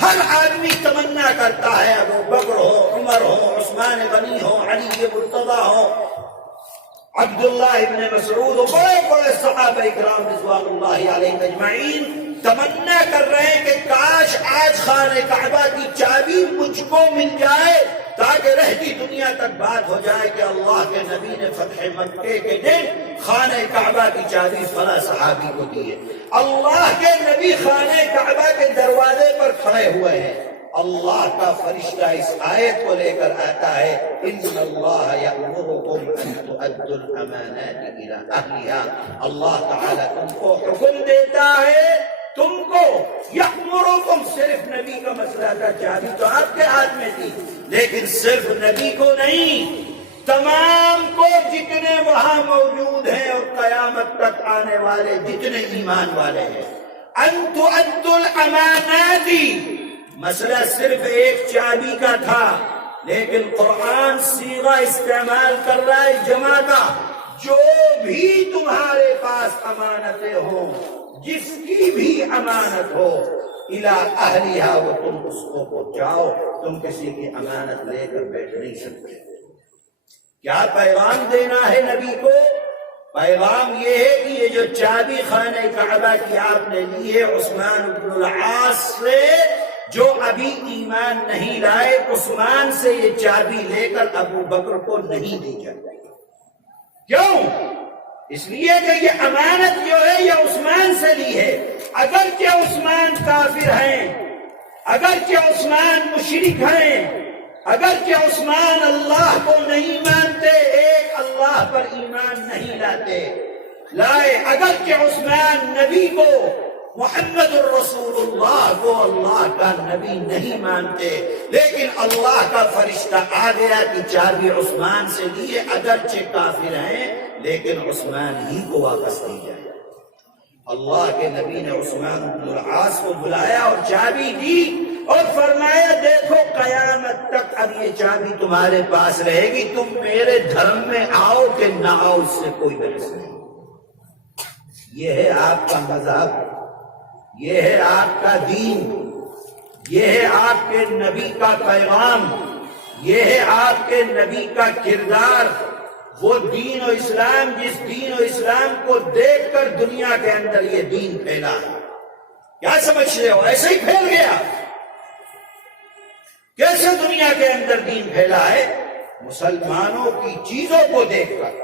ہر آدمی تمنا کرتا ہے ابو بکر ہو, عمر ہو, عثمان غنی ہو, علی مرتضی ہو, عبداللہ ابن مسعود ہو, بڑے بڑے صحابہ اکرام رضوان اللہ علیہم اجمعین تمنا کر رہے ہیں کہ کاش آج خانہ کعبہ کی چابی مجھ کو مل جائے, تاکہ رہتی دنیا تک بات ہو جائے کہ اللہ کے نبی نے فتح مکے کے دن خانہ کعبہ کی چابی فلاں صحابی کو دی ہے. اللہ کے نبی خانہ کعبہ کے دروازے پر کھڑے ہوئے ہیں. اللہ کا فرشتہ اس آیت کو لے کر آتا ہے, ان اللہ یأمرکم ان تؤدوا الامانات الی اہلہا. اللہ تعالیٰ تم کو حکم دیتا ہے, تم کو یأمرکم, صرف نبی کا مسئلہ تھا, چابی تو آپ کے ہاتھ میں تھی, لیکن صرف نبی کو نہیں, تمام کو جتنے وہاں موجود ہیں اور قیامت تک آنے والے جتنے ایمان والے ہیں, ان تؤدوا الامانات. مسئلہ صرف ایک چابی کا تھا, لیکن قرآن صیغہ استعمال کر رہا ہے جمع کا. جو بھی تمہارے پاس امانتیں ہوں, جس کی بھی امانت ہو, الی اہلہا, وہ تم اس کو پہنچاؤ. تم کسی کی امانت لے کر بیٹھ نہیں سکتے. کیا پیغام دینا ہے نبی کو؟ پیغام یہ ہے کہ یہ جو چابی خانہ کعبہ کی آپ نے لی ہے عثمان بن العاص سے، جو ابھی ایمان نہیں لائے، عثمان سے یہ چابی لے کر ابو بکر کو نہیں دی جائے۔ کیوں؟ اس لیے کہ یہ امانت جو ہے یہ عثمان سے لی ہے۔ اگرچہ عثمان کافر ہیں، اگرچہ عثمان مشرک ہیں، اگرچہ عثمان اللہ کو نہیں مانتے، ایک اللہ پر ایمان نہیں لائے، اگرچہ عثمان نبی کو، محمد الرسول اللہ کو اللہ کا نبی نہیں مانتے، لیکن اللہ کا فرشتہ آ گیا کہ چابی عثمان سے لیے، اگرچہ کافر ہیں لیکن عثمان ہی کو واپس دی جائے۔ اللہ کے نبی نے عثمان بن العاص کو بلایا اور چابی دی اور فرمایا دیکھو قیامت تک اب یہ چابی تمہارے پاس رہے گی، تم میرے دھرم میں آؤ کہ نہ آؤ اس سے کوئی بحث نہیں۔ یہ ہے آپ کا مذہب، یہ ہے آپ کا دین، یہ ہے آپ کے نبی کا پیغام، یہ ہے آپ کے نبی کا کردار، وہ دین و اسلام جس دین و اسلام کو دیکھ کر دنیا کے اندر یہ دین پھیلا ہے۔ کیا سمجھتے ہو ایسے ہی پھیل گیا؟ کیسے دنیا کے اندر دین پھیلا ہے؟ مسلمانوں کی چیزوں کو دیکھ کر،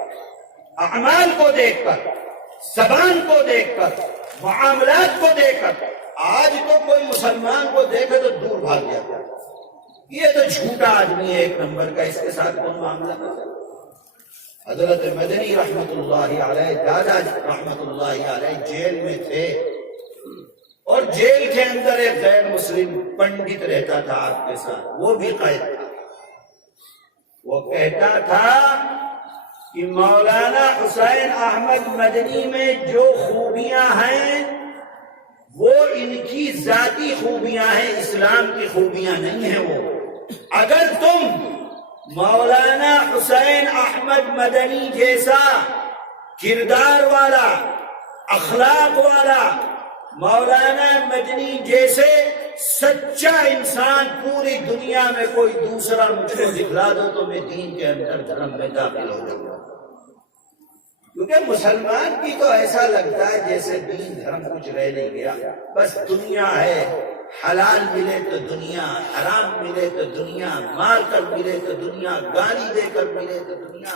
اعمال کو دیکھ کر، زبان کو دیکھ کر، معاملات کو دیکھ کر۔ آج تو کوئی مسلمان کو دیکھے تو دور بھاگ جاتا ہے، یہ تو جھوٹا آدمی ہے ایک نمبر کا، اس کے ساتھ کون معاملہ کرتا ہے؟ حضرت مدنی رحمت اللہ علیہ، دادا رحمت اللہ علیہ جیل میں تھے اور جیل کے اندر ایک غیر مسلم پنڈت رہتا تھا آپ کے ساتھ، وہ بھی قید تھا۔ وہ کہتا تھا کہ مولانا حسین احمد مدنی میں جو خوبیاں ہیں وہ ان کی ذاتی خوبیاں ہیں، اسلام کی خوبیاں نہیں ہیں۔ وہ اگر تم مولانا حسین احمد مدنی جیسا کردار والا، اخلاق والا، مولانا مدنی جیسے سچا انسان پوری دنیا میں کوئی دوسرا مجھ کو دکھلا دو تو میں دین کے اندر دھرم میں داخل ہو جاؤں گا۔ کیونکہ مسلمان کی تو ایسا لگتا ہے جیسے دین دھرم کچھ رہ نہیں گیا، بس دنیا ہے، حلال ملے تو دنیا، حرام ملے تو دنیا، مار کر ملے تو دنیا، گالی دے کر ملے تو دنیا،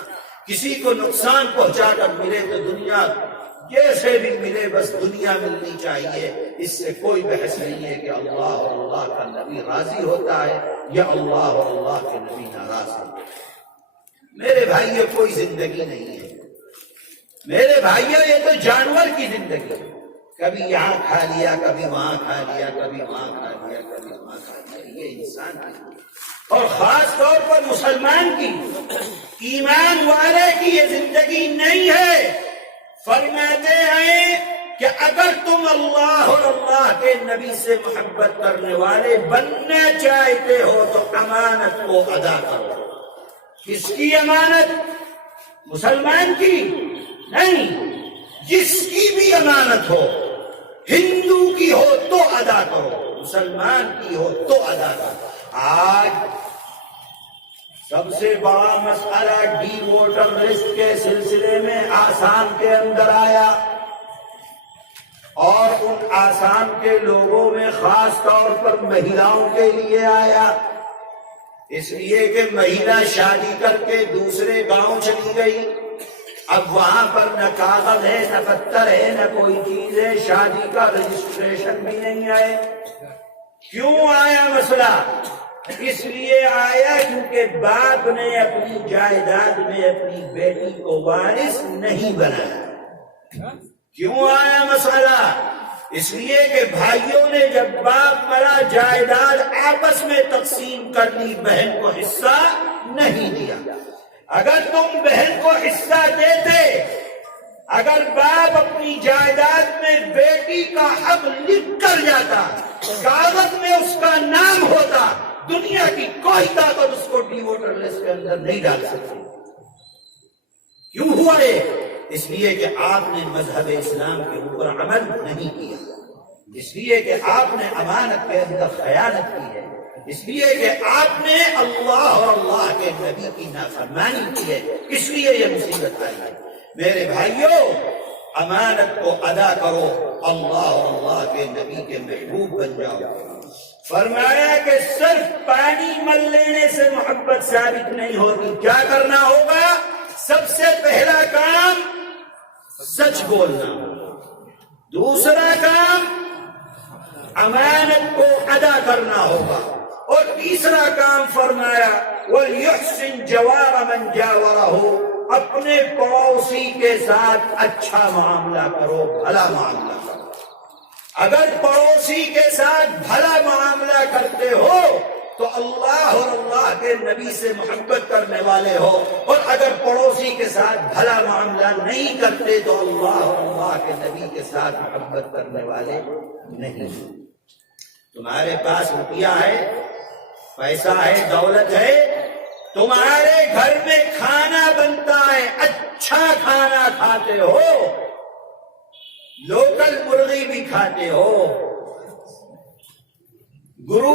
کسی کو نقصان پہنچا کر ملے تو دنیا، جیسے بھی ملے بس دنیا ملنی چاہیے۔ اس سے کوئی بحث نہیں ہے کہ اللہ اور اللہ کا نبی راضی ہوتا ہے یا اللہ اور اللہ کے نبی ناراض ہوتا ہے۔ میرے بھائی یہ کوئی زندگی نہیں ہے، میرے بھائیوں یہ تو جانور کی زندگی ہے، کبھی یہاں کھا لیا، کبھی وہاں کھا لیا، کبھی وہاں کھا لیا، کبھی وہاں کھا لیا، یہ انسان کی اور خاص طور پر مسلمان کی، ایمان والے کی یہ زندگی نہیں ہے۔ فرماتے ہیں کہ اگر تم اللہ اور اللہ کے نبی سے محبت کرنے والے بننا چاہتے ہو تو امانت کو ادا کرو۔ کس کی امانت؟ مسلمان کی نہیں، جس کی بھی امانت ہو، ہندو کی ہو تو ادا کرو، مسلمان کی ہو تو ادا کرو۔ آج سب سے بڑا مسئلہ ڈی ووٹر لسٹ کے سلسلے میں آسام کے اندر آیا، اور ان آسام کے لوگوں میں خاص طور پر مہیلاؤں کے لیے آیا، اس لیے کہ مہیلا شادی کر کے دوسرے گاؤں چلی گئی، اب وہاں پر نہ کاغذ ہے، نہ پتر ہے، نہ کوئی چیز ہے، شادی کا رجسٹریشن بھی نہیں آئے۔ کیوں آیا مسئلہ؟ اس لیے آیا کیونکہ باپ نے اپنی جائیداد میں اپنی بیٹی کو وارث نہیں بنایا۔ کیوں آیا مسئلہ؟ اس لیے کہ بھائیوں نے جب باپ مرا جائیداد آپس میں تقسیم کر لی، بہن کو حصہ نہیں دیا۔ اگر تم بہن کو حصہ دیتے، اگر باپ اپنی جائیداد میں بیٹی کا حق لکھ کر جاتا، کاغذ میں اس کا نام ہوتا، دنیا کی کوئی طاقت اس کو ڈی ووٹر لسٹ کے اندر نہیں ڈال سکتی۔ کیوں ہوا یہ؟ اس لیے کہ آپ نے مذہب اسلام کے اوپر عمل نہیں کیا، اس لیے کہ آپ نے امانت کے اندر خیانت کی ہے، اس لیے کہ آپ نے اللہ اور اللہ کے نبی کی نافرمانی کی ہے، اس لیے یہ مصیبت آئی ہے۔ میرے بھائیوں امانت کو ادا کرو، اللہ اور اللہ کے نبی کے محبوب بن جاؤ۔ فرمایا کہ صرف پانی مل لینے سے محبت ثابت نہیں ہوگی، کیا کرنا ہوگا؟ سب سے پہلا کام سچ بولنا، دوسرا کام امانت کو ادا کرنا ہوگا، اور تیسرا کام فرمایا وَلْيُحْسِنْ جَوَارَ مَنْ جَاوَرَهُ، اپنے پڑوسی کے ساتھ اچھا معاملہ کرو، بھلا معاملہ کرو۔ اگر پڑوسی کے ساتھ بھلا معاملہ کرتے ہو تو اللہ اور اللہ کے نبی سے محبت کرنے والے ہو، اور اگر پڑوسی کے ساتھ بھلا معاملہ نہیں کرتے تو اللہ اور اللہ کے نبی کے ساتھ محبت کرنے والے نہیں۔ تمہارے پاس روپیہ ہے، پیسہ ہے، دولت ہے، تمہارے گھر میں کھانا بنتا ہے، اچھا کھانا کھاتے ہو، لوکل مرغی بھی کھاتے ہو، گرو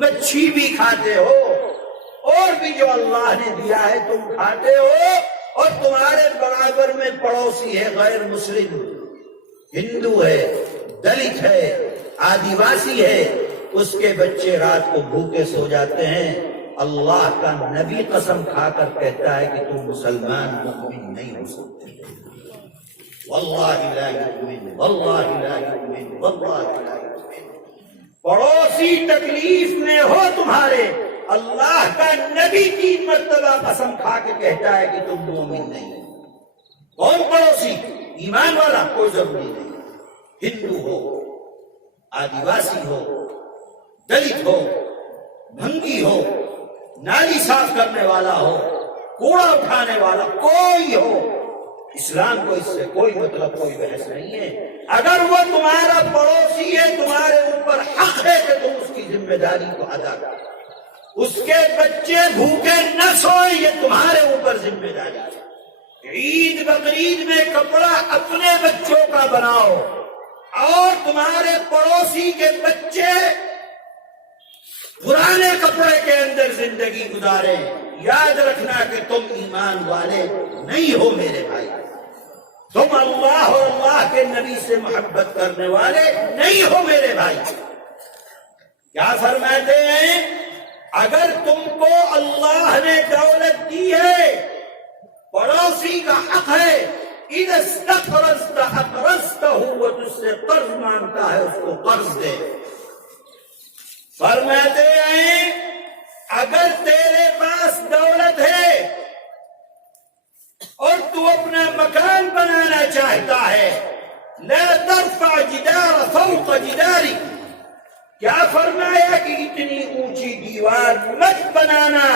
مچھی بھی کھاتے ہو، اور بھی جو اللہ نے دیا ہے تم کھاتے ہو، اور تمہارے برابر میں پڑوسی ہے غیر مسلم، ہندو ہے، دلت ہے، آدیواسی ہے، اس کے بچے رات کو بھوکے سو جاتے ہیں، اللہ کا نبی قسم کھا کر کہتا ہے کہ تم مسلمان مومن نہیں ہو سکتے۔ واللہ لا یؤمن، واللہ لا یؤمن، واللہ لا یؤمن۔ پڑوسی تکلیف میں ہو تمہارے، اللہ کا نبی 3 مرتبہ قسم کھا کے کہتا ہے کہ تم مومن نہیں ہو۔ کون پڑوسی؟ ایمان والا، کوئی ضروری نہیں، ہندو ہو، آدیواسی ہو، دلت ہو، بھنگی ہو، نالی صاف کرنے والا ہو، کوڑا اٹھانے والا کوئی ہو، اسلام کو اس سے کوئی مطلب، کوئی بحث نہیں ہے۔ اگر وہ تمہارا پڑوسی ہے، تمہارے اوپر حق ہے کہ تم اس کی ذمہ داری کو ادا کرو، اس کے بچے بھوکے نہ سوئیں، یہ تمہارے اوپر ذمہ داری ہے۔ عید بقرعید میں کپڑا اپنے بچوں کا بناؤ، اور تمہارے پڑوسی کے بچے پرانے کپڑے کے اندر زندگی گزارے، یاد رکھنا کہ تم ایمان والے نہیں ہو میرے بھائی، تم اللہ اور اللہ کے نبی سے محبت کرنے والے نہیں ہو میرے بھائی۔ کیا فرماتے ہیں؟ اگر تم کو اللہ نے دولت دی ہے، پڑوسی کا حق ہے، اذا استقرضت اقرضته، وہ تجھ سے قرض مانگتا ہے، اس کو قرض دے۔ فرماتے ہیں اگر تیرے پاس دولت ہے اور تو اپنا مکان بنانا چاہتا ہے، لا ترفع جدار فوق جداری، کیا فرمایا کہ اتنی اونچی دیوار مت بنانا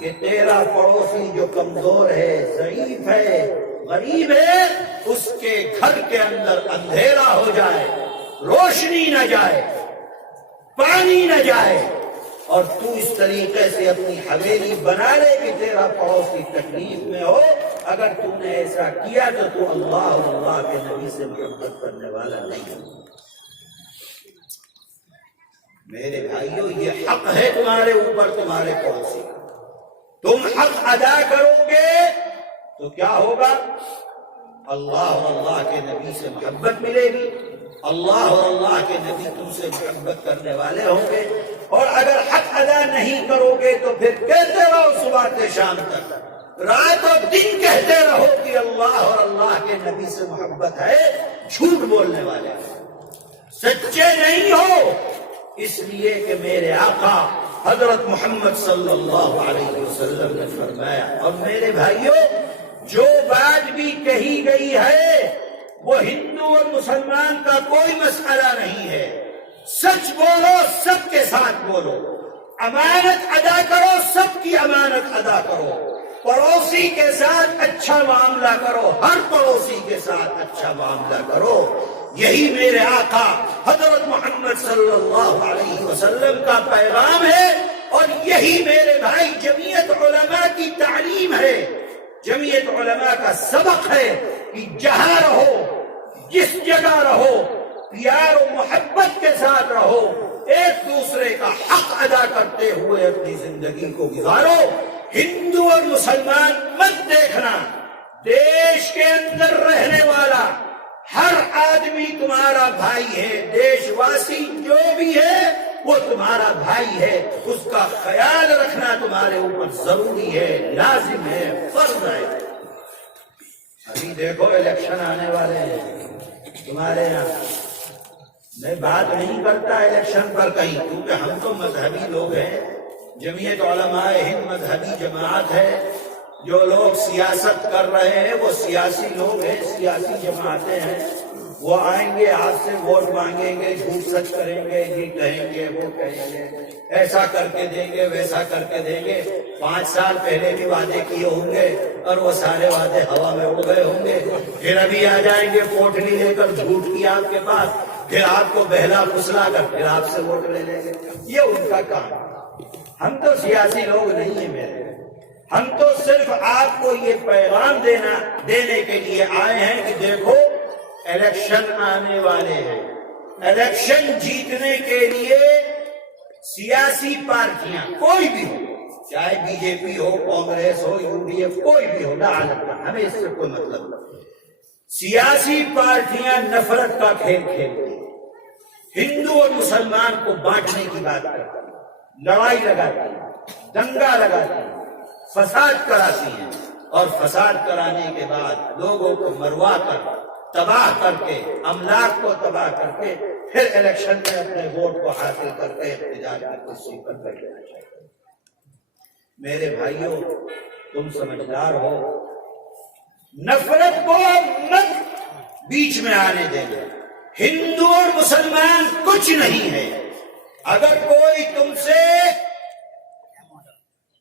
کہ تیرا پڑوسی جو کمزور ہے، ضعیف ہے، غریب ہے، اس کے گھر کے اندر اندھیرا ہو جائے، روشنی نہ جائے، پانی نہ جائے، اور تو اس طریقے سے اپنی حویلی بنا لے کہ تیرا پڑوسی تکلیف میں ہو۔ اگر تو نے ایسا کیا تو تو اللہ اور اللہ کے نبی سے محبت کرنے والا نہیں ہے۔ میرے بھائیوں، یہ حق ہے تمہارے اوپر، تمہارے پڑوسی کا۔ تم حق ادا کرو گے تو کیا ہوگا؟ اللہ اور اللہ کے نبی سے محبت ملے گی، اللہ اور اللہ کے نبی تم سے محبت کرنے والے ہوں گے، اور اگر حق ادا نہیں کرو گے تو پھر کہتے رہو صبح سے شام تک، رات اور دن کہتے رہو کہ اللہ اور اللہ کے نبی سے محبت ہے، جھوٹ بولنے والے سچے نہیں ہو، اس لیے کہ میرے آقا حضرت محمد صلی اللہ علیہ وسلم نے فرمایا۔ اور میرے بھائیوں، جو بات بھی کہی گئی ہے وہ ہندو اور مسلمان کا کوئی مسئلہ نہیں ہے، سچ بولو، سب کے ساتھ بولو، امانت ادا کرو، سب کی امانت ادا کرو، پڑوسی کے ساتھ اچھا معاملہ کرو، ہر پڑوسی کے ساتھ اچھا معاملہ کرو۔ یہی میرے آقا حضرت محمد صلی اللہ علیہ وسلم کا پیغام ہے، اور یہی میرے بھائی جمعیت علماء کی تعلیم ہے، جمعیت علماء کا سبق ہے کہ جہاں رہو، جس جگہ رہو، پیار و محبت کے ساتھ رہو، ایک دوسرے کا حق ادا کرتے ہوئے اپنی زندگی کو گزارو۔ ہندو اور مسلمان مت دیکھنا، دیش کے اندر رہنے والا ہر آدمی تمہارا بھائی ہے، دیش واسی جو بھی ہے وہ تمہارا بھائی ہے، اس کا خیال رکھنا تمہارے اوپر ضروری ہے، لازم ہے، فرض ہے۔ ابھی دیکھو الیکشن آنے والے ہیں تمہارے یہاں، میں بات نہیں کرتا الیکشن پر کہیں، کیونکہ ہم تو مذہبی لوگ ہیں، جمعیت علماء ہند مذہبی جماعت ہے، جو لوگ سیاست کر رہے ہیں وہ سیاسی لوگ ہیں، سیاسی جماعتیں ہیں، وہ آئیں گے آپ سے ووٹ مانگیں گے، جھوٹ سچ کریں گے، یہ کہیں گے وہ کہیں گے، ایسا کر کے دیں گے ویسا کر کے دیں گے، 5 سال پہلے بھی وعدے کیے ہوں گے اور وہ سارے وعدے ہوا میں اڑ گئے ہوں گے، پھر ابھی آ جائیں گے پوٹلی لے کر جھوٹ کی آپ کے پاس، پھر آپ کو بہلا پھسلا کر پھر آپ سے ووٹ لے لیں گے، یہ ان کا کام ہے۔ ہم تو سیاسی لوگ نہیں ہیں میرے، ہم تو صرف آپ کو یہ پیغام دینے کے لیے آئے ہیں کہ دیکھو الیکشن آنے والے ہیں، الیکشن جیتنے کے لیے سیاسی پارٹیاں کوئی بھی ہو، چاہے بی جے پی ہو، کانگریس ہو، یو ڈی ایف، کوئی بھی ہو، ہمیں اس سے کوئی مطلب نہیں، سیاسی پارٹیاں نفرت کا کھیل کھیلتی ہیں، ہندو اور مسلمان کو بانٹنے کی بات کرتی ہیں، لڑائی لگاتی ہیں، دنگا لگاتی ہیں، فساد کراتی ہیں، اور فساد کرانے کے بعد لوگوں کو مروا کر تباہ کر کے، املاک کو تباہ کر کے، پھر الیکشن میں اپنے ووٹ کو حاصل کر کے اقتدار کی کرسی پر بیٹھنا چاہیے۔ میرے بھائیوں تم سمجھدار ہو، نفرت کو مت بیچ میں آنے دینا، ہندو اور مسلمان کچھ نہیں ہے، اگر کوئی تم سے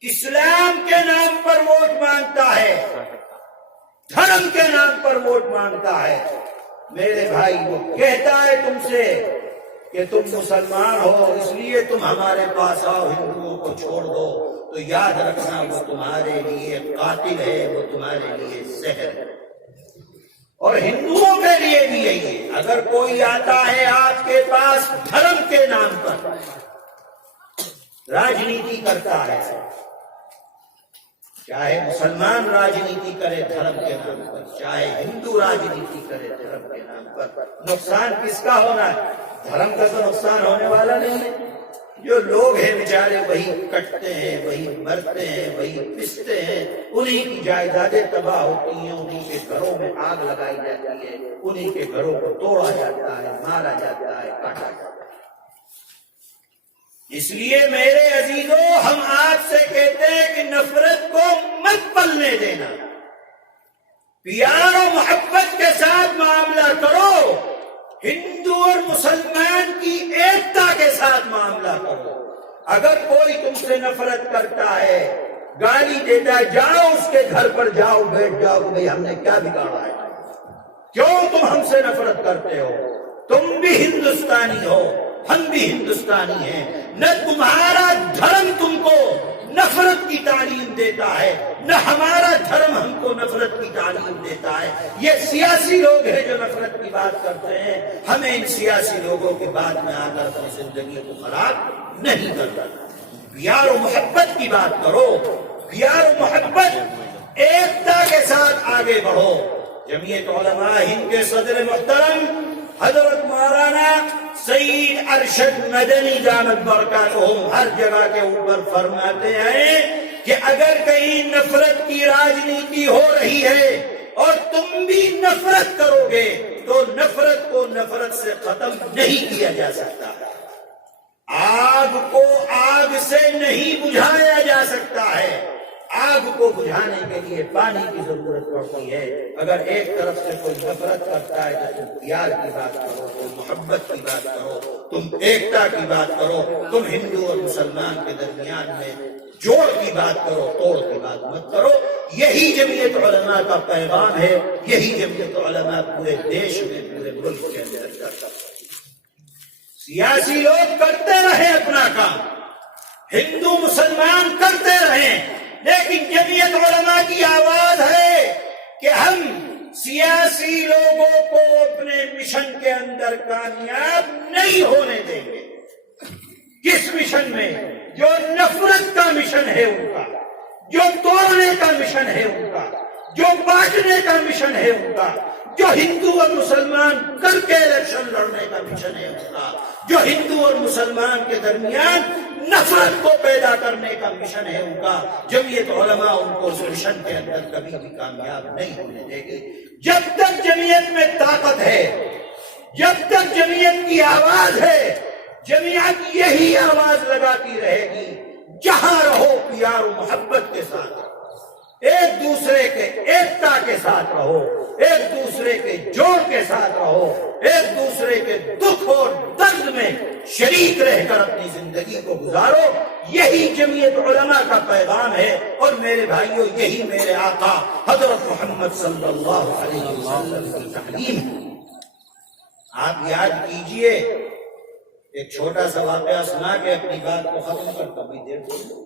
اسلام کے نام پر ووٹ مانگتا ہے، دھرم کے نام پر ووٹ مانگتا ہے، میرے بھائی وہ کہتا ہے تم سے کہ تم مسلمان ہو اس لیے تم ہمارے پاس آؤ، ہندوؤں کو چھوڑ دو، تو یاد رکھنا وہ تمہارے لیے قاتل ہے، وہ تمہارے لیے زہر ہے۔ اور ہندوؤں کے لیے بھی یہی ہے، اگر کوئی آتا ہے آپ کے پاس دھرم کے نام پر راجنیتی کرتا ہے، چاہے مسلمان راجنیتی کرے دھرم کے نام پر، چاہے ہندو راجنیتی کرے دھرم کے نام پر، نقصان کس کا ہونا ہے؟ دھرم کا تو نقصان ہونے والا نہیں ہے، جو لوگ ہیں بیچارے وہی کٹتے ہیں، وہی مرتے ہیں، وہی پستے ہیں، انہی کی جائیدادیں تباہ ہوتی ہیں، انہی کے گھروں میں آگ لگائی جاتی ہے، انہی کے گھروں کو توڑا جاتا ہے، مارا جاتا ہے، کاٹا جاتا ہے۔ اس لیے میرے عزیزوں ہم آپ سے کہتے ہیں کہ نفرت کو مت پلنے دینا، پیار و محبت کے ساتھ معاملہ کرو، ہندو اور مسلمان کی ایکتا کے ساتھ معاملہ کرو۔ اگر کوئی تم سے نفرت کرتا ہے، گالی دیتا ہے، جاؤ اس کے گھر پر جاؤ، بیٹھ جاؤ کہ بھئی ہم نے کیا بگاڑا ہے، کیوں تم ہم سے نفرت کرتے ہو، تم بھی ہندوستانی ہو، ہم بھی ہندوستانی ہیں، نہ تمہارا دھرم تم کو نفرت کی تعلیم دیتا ہے، نہ ہمارا دھرم ہم کو نفرت کی تعلیم دیتا ہے۔ یہ سیاسی لوگ ہیں جو نفرت کی بات کرتے ہیں، ہمیں ان سیاسی لوگوں کے بعد میں آ کر اپنی زندگی کو خراب نہیں کرنا۔ پیار و محبت کی بات کرو، پیار و محبت ایکتا کے ساتھ آگے بڑھو۔ جمعیت علماء ہند کے صدر محترم حضرت مولانا سید ارشد مدنی دامت برکاتہم ہر جگہ کے اوپر فرماتے ہیں کہ اگر کہیں نفرت کی راجنیتی ہو رہی ہے اور تم بھی نفرت کرو گے تو نفرت کو نفرت سے ختم نہیں کیا جا سکتا، آگ کو آگ سے نہیں بجھایا جا سکتا ہے، آگ کو بجھانے کے لیے پانی کی ضرورت پڑتی ہے۔ اگر ایک طرف سے کوئی نفرت کرتا ہے تو تم پیار کی بات کرو، تم محبت کی بات کرو، تم ایکتا کی بات کرو، تم ہندو اور مسلمان کے درمیان میں جوڑ کی بات کرو، توڑ کی بات مت کرو۔ یہی جمعیت علماء کا پیغام ہے، یہی جمعیت علماء پورے دیش میں، پورے ملک کے اندر کرتا ہے۔ سیاسی لوگ کرتے رہے اپنا کام، ہندو مسلمان کرتے رہے، لیکن جمعیت علماء کی آواز ہے کہ ہم سیاسی لوگوں کو اپنے مشن کے اندر کامیاب نہیں ہونے دیں گے۔ کس مشن میں؟ جو نفرت کا مشن ہے ان کا، جو توڑنے کا مشن ہے ان کا، جو بانٹنے کا مشن ہے ان کا، جو ہندو اور مسلمان کر کے الیکشن لڑنے کا مشن ہے ان کا، جو ہندو اور مسلمان کے درمیان نفرت کو پیدا کرنے کا مشن ہے ان کا، جمعیت علماء ان کو اس مشن کے اندر کبھی بھی کامیاب نہیں ہونے دے گی۔ جب تک جمعیت میں طاقت ہے، جب تک جمعیت کی آواز ہے، جمعیت یہی آواز لگاتی رہے گی، جہاں رہو پیار و محبت کے ساتھ، ایک دوسرے کے ایکتا کے ساتھ رہو، ایک دوسرے کے جوڑ کے ساتھ رہو، ایک دوسرے کے دکھ اور درد میں شریک رہ کر اپنی زندگی کو گزارو۔ یہی جمعیت علماء کا پیغام ہے، اور میرے بھائیوں یہی میرے آقا حضرت محمد صلی اللہ علیہ وسلم کی تعلیم ہے۔ آپ یاد کیجئے، ایک چھوٹا سا واقعہ سنا کے اپنی بات کو ختم کرتا ہوں، دیکھو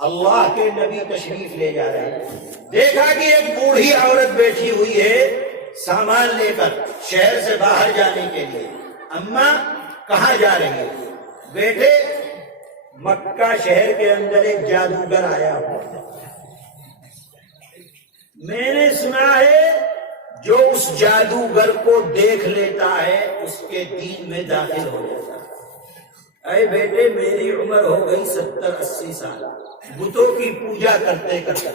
اللہ کے نبی تشریف لے جا رہے ہیں، دیکھا کہ ایک بوڑھی عورت بیٹھی ہوئی ہے سامان لے کر شہر سے باہر جانے کے لیے۔ اماں کہاں جا رہی ہے؟ بیٹے مکہ شہر کے اندر ایک جادوگر آیا ہوا، میں نے سنا ہے جو اس جادوگر کو دیکھ لیتا ہے اس کے دین میں داخل ہو جاتا ہے۔ اے بیٹے میری عمر ہو گئی 70-80 سال، بتوں کی پوجا کرتے کرتے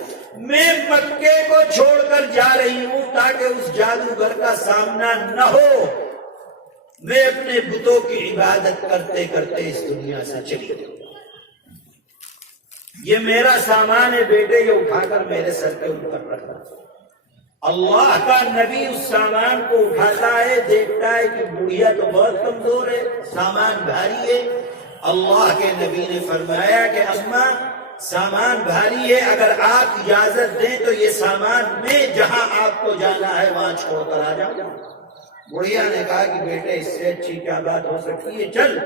میں مکے کو چھوڑ کر جا رہی ہوں تاکہ اس جادوگر کا سامنا نہ ہو، میں اپنے بتوں کی عبادت کرتے کرتے اس دنیا سے چلی جاؤں۔ یہ میرا سامان ہے بیٹے، یہ اٹھا کر میرے سر کے اوپر رکھا۔ اللہ کا نبی اس سامان کو اٹھاتا ہے، دیکھتا ہے کہ بڑھیا تو بہت کمزور ہے، سامان بھاری ہے۔ اللہ کے نبی نے فرمایا کہ اماں سامان بھاری ہے، اگر آپ اجازت دیں تو یہ سامان میں جہاں آپ کو جانا ہے وہاں چھوڑ کر آ جاؤں۔ بڑھیا نے کہا کہ بیٹے اس سے اچھی کیا بات ہو سکتی ہے، چل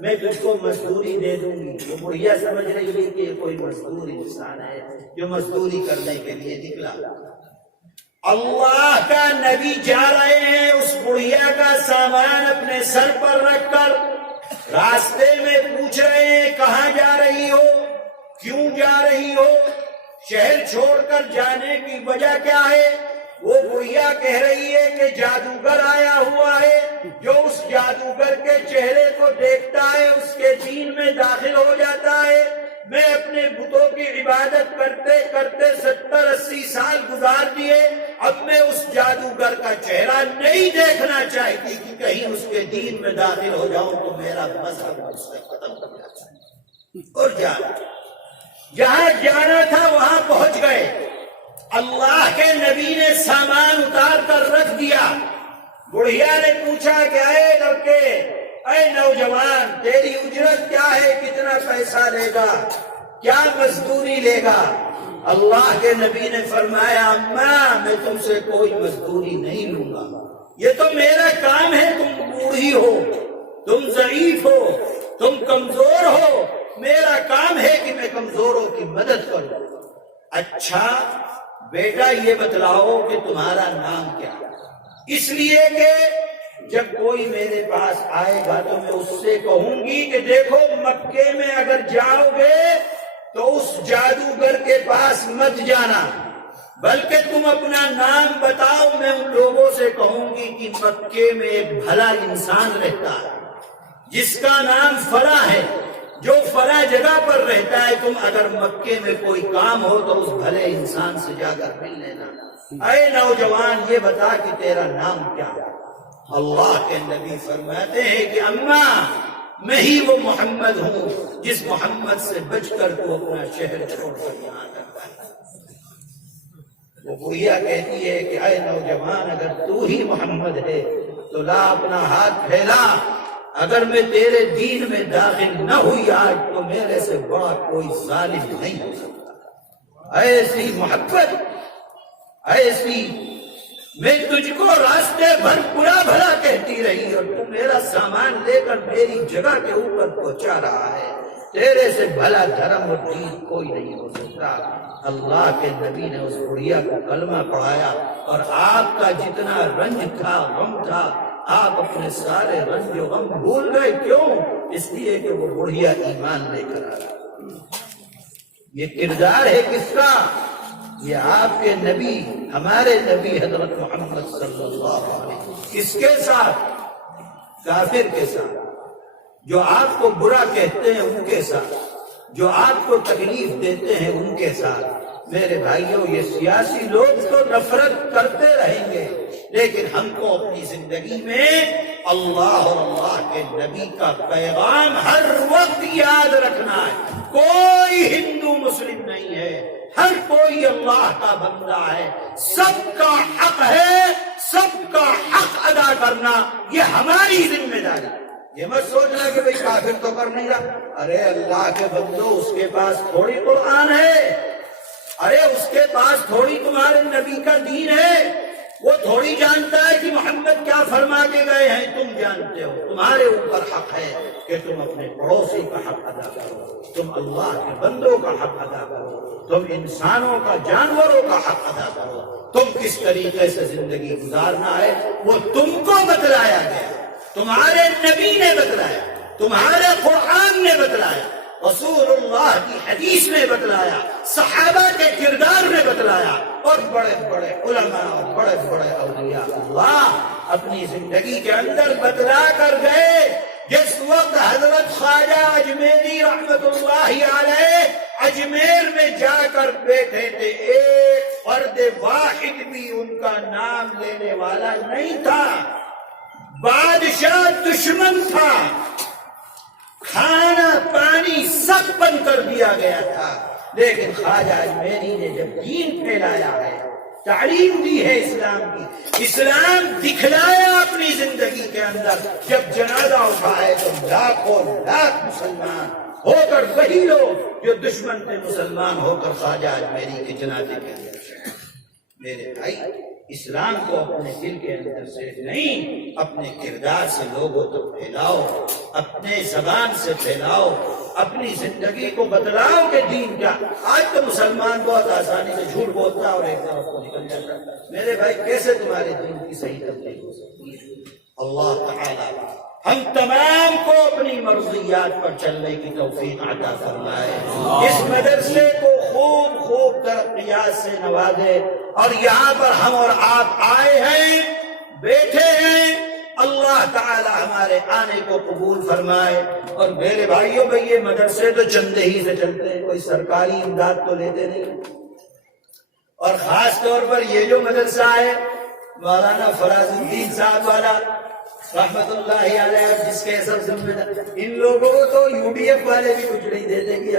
میں تجھ کو مزدوری دے دوں گی۔ وہ بڑھیا سمجھ رہی ہے کہ یہ کوئی مزدور انسان ہے جو مزدوری کرنے کے لیے نکلا۔ اللہ کا نبی جا رہے ہیں اس بڑھیا کا سامان اپنے سر پر رکھ کر، راستے میں پوچھ رہے ہیں کہاں جا رہی ہو، کیوں جا رہی ہو، شہر چھوڑ کر جانے کی وجہ کیا ہے؟ وہ بڑھیا کہہ رہی ہے کہ جادوگر آیا ہوا ہے، جو اس جادوگر کے چہرے کو دیکھتا ہے اس کے دین میں داخل ہو جاتا ہے۔ میں اپنے بتوں کی عبادت کرتے کرتے 70-80 سال گزار دیے، اب میں اس جادوگر کا چہرہ نہیں دیکھنا چاہتی کہ کہیں اس کے دین میں داخل ہو جاؤں تو میرا مذہب اس سے ختم ہو جائے۔ اور جہاں جانا تھا وہاں پہنچ گئے۔ اللہ کے نبی نے سامان اتار کر رکھ دیا۔ بڑھیا نے پوچھا کہ اے لڑکے، اے نوجوان، تیری اجرت کیا ہے، کتنا پیسہ لے گا، کیا مزدوری لے گا؟ اللہ کے نبی نے فرمایا اماں میں تم سے کوئی مزدوری نہیں لوں گا، یہ تو میرا کام ہے، تم بوڑھی ہو، تم ضعیف ہو، تم کمزور ہو، میرا کام ہے کہ میں کمزوروں کی مدد کروں۔ اچھا بیٹا یہ بتلاؤ کہ تمہارا نام کیا؟ اس لیے کہ جب کوئی میرے پاس آئے گا تو میں اس سے کہوں گی کہ دیکھو مکے میں اگر جاؤ گے تو اس جادوگر کے پاس مت جانا، بلکہ تم اپنا نام بتاؤ۔ میں ان لوگوں سے کہوں گی کہ مکے میں ایک بھلا انسان رہتا ہے جس کا نام فلاں ہے، جو فلاں جگہ پر رہتا ہے، تم اگر مکے میں کوئی کام ہو تو اس بھلے انسان سے جا کر مل لینا۔ اے نوجوان یہ بتا کہ تیرا نام کیا ہے؟ اللہ کے نبی فرماتے ہیں کہ اماں میں ہی وہ محمد ہوں جس محمد سے بچ کر تو اپنا شہر چھوڑ کر یہاں کرتا ہے۔ وہ بڑھیا کہتی ہے کہ اے نوجوان اگر تو ہی محمد ہے تو لا اپنا ہاتھ پھیلا، اگر میں تیرے دین میں داخل نہ ہوئی آج تو میرے سے بڑا کوئی ظالم نہیں ہو سکتا۔ ایسی محبت، ایسی میں تجھ کو راستے بھر برا بھلا کہتی رہی اور تو میرا سامان لے کر میری جگہ کے اوپر پہنچا رہا ہے، تیرے سے بھلا دھرم اور دین کوئی نہیں ہو سکتا۔ اللہ کے نبی نے اس بڑھیا کو کلمہ پڑھایا اور آپ کا جتنا رنج تھا، غم تھا، آپ اپنے سارے رنج و غم بھول گئے۔ کیوں؟ اس لیے کہ وہ بڑھیا ایمان لے کر آیا۔ یہ کردار ہے کس کا؟ یہ آپ کے نبی، ہمارے نبی حضرت محمد صلی اللہ علیہ وسلم. کس کے ساتھ؟ کافر کے ساتھ، جو آپ کو برا کہتے ہیں ان کے ساتھ، جو آپ کو تکلیف دیتے ہیں ان کے ساتھ. میرے بھائیوں، یہ سیاسی لوگ تو نفرت کرتے رہیں گے، لیکن ہم کو اپنی زندگی میں اللہ اور اللہ کے نبی کا پیغام ہر وقت یاد رکھنا ہے. کوئی ہندو مسلم نہیں ہے، ہر کوئی اللہ کا بندہ ہے. سب کا حق ہے، سب کا حق ادا کرنا یہ ہماری ذمہ داری. یہ مت سوچنا کہ بھئی کافر تو کر نہیں رہا. ارے اللہ کے بندو، اس کے پاس تھوڑی قرآن ہے، ارے اس کے پاس تھوڑی تمہارے نبی کا دین ہے. وہ تھوڑی جانتا ہے کہ محمد کیا فرما کے گئے ہیں. تم جانتے ہو. تمہارے اوپر حق ہے کہ تم اپنے پڑوسی کا حق ادا کرو، تم اللہ کے بندوں کا حق ادا کرو، تم انسانوں کا، جانوروں کا حق ادا کرو. تم کس طریقے سے زندگی گزارنا ہے وہ تم کو بتلایا گیا، تمہارے نبی نے بتلایا، تمہارے قرآن نے بتلایا، رسول اللہ کی حدیث نے بتلایا، صحابہ کے کردار نے بتلایا، اور بڑے بڑے علماء اور بڑے بڑے اولیاء اللہ اپنی زندگی کے اندر بتلا کر گئے. جس وقت حضرت خواجہ اجمیری رحمت اللہ علیہ اجمیر میں جا کر بیٹھے تھے، ایک فرد واحد بھی ان کا نام لینے والا نہیں تھا. بادشاہ دشمن تھا، کھانا پانی سب بند کر دیا گیا تھا، لیکن خواجہ اجمیری نے جب دین پھیلایا ہے، تعلیم دی ہے اسلام کی، اسلام دکھلایا اپنی زندگی کے اندر. جب جنازہ اٹھائے تو لاکھوں لاکھ مسلمان ہو کر، وہی لوگ جو دشمن تھے مسلمان ہو کر خواجہ اجمیری کے جنازے کے اندر. میرے بھائی، اسلام کو اپنے دل کے اندر صرف نہیں، اپنے کردار سے لوگوں تک پھیلاؤ، اپنے زبان سے پھیلاؤ، اپنی زندگی کو بدلاؤ کہ دین کیا. آج تو مسلمان بہت آسانی سے جھوٹ بولتا ہے اور ایک طرف کو نکل جاتا ہے. میرے بھائی، کیسے تمہارے دین کی صحیح تبلیغ ہو سکتی ہے؟ اللہ تعالی ہم تمام کو اپنی مرضیات پر چلنے کی توفیق عطا فرمائے. اس مدرسے کو خوب خوب ترقیات سے نوازے. اور یہاں پر ہم اور آپ آئے ہیں، بیٹھے ہیں، اللہ تعالی ہمارے آنے کو قبول فرمائے. اور میرے بھائیوں، بھئی یہ مدرسے تو چندے ہی سے چلتے ہیں، کوئی سرکاری امداد تو لیتے نہیں. اور خاص طور پر یہ جو مدرسہ ہے مولانا فراز الدین صاحب والا رحمت اللہ علیہ، جس کے سب ذمہ دار، ان لوگوں کو تو UDF والے بھی کچھ نہیں دیتے کہ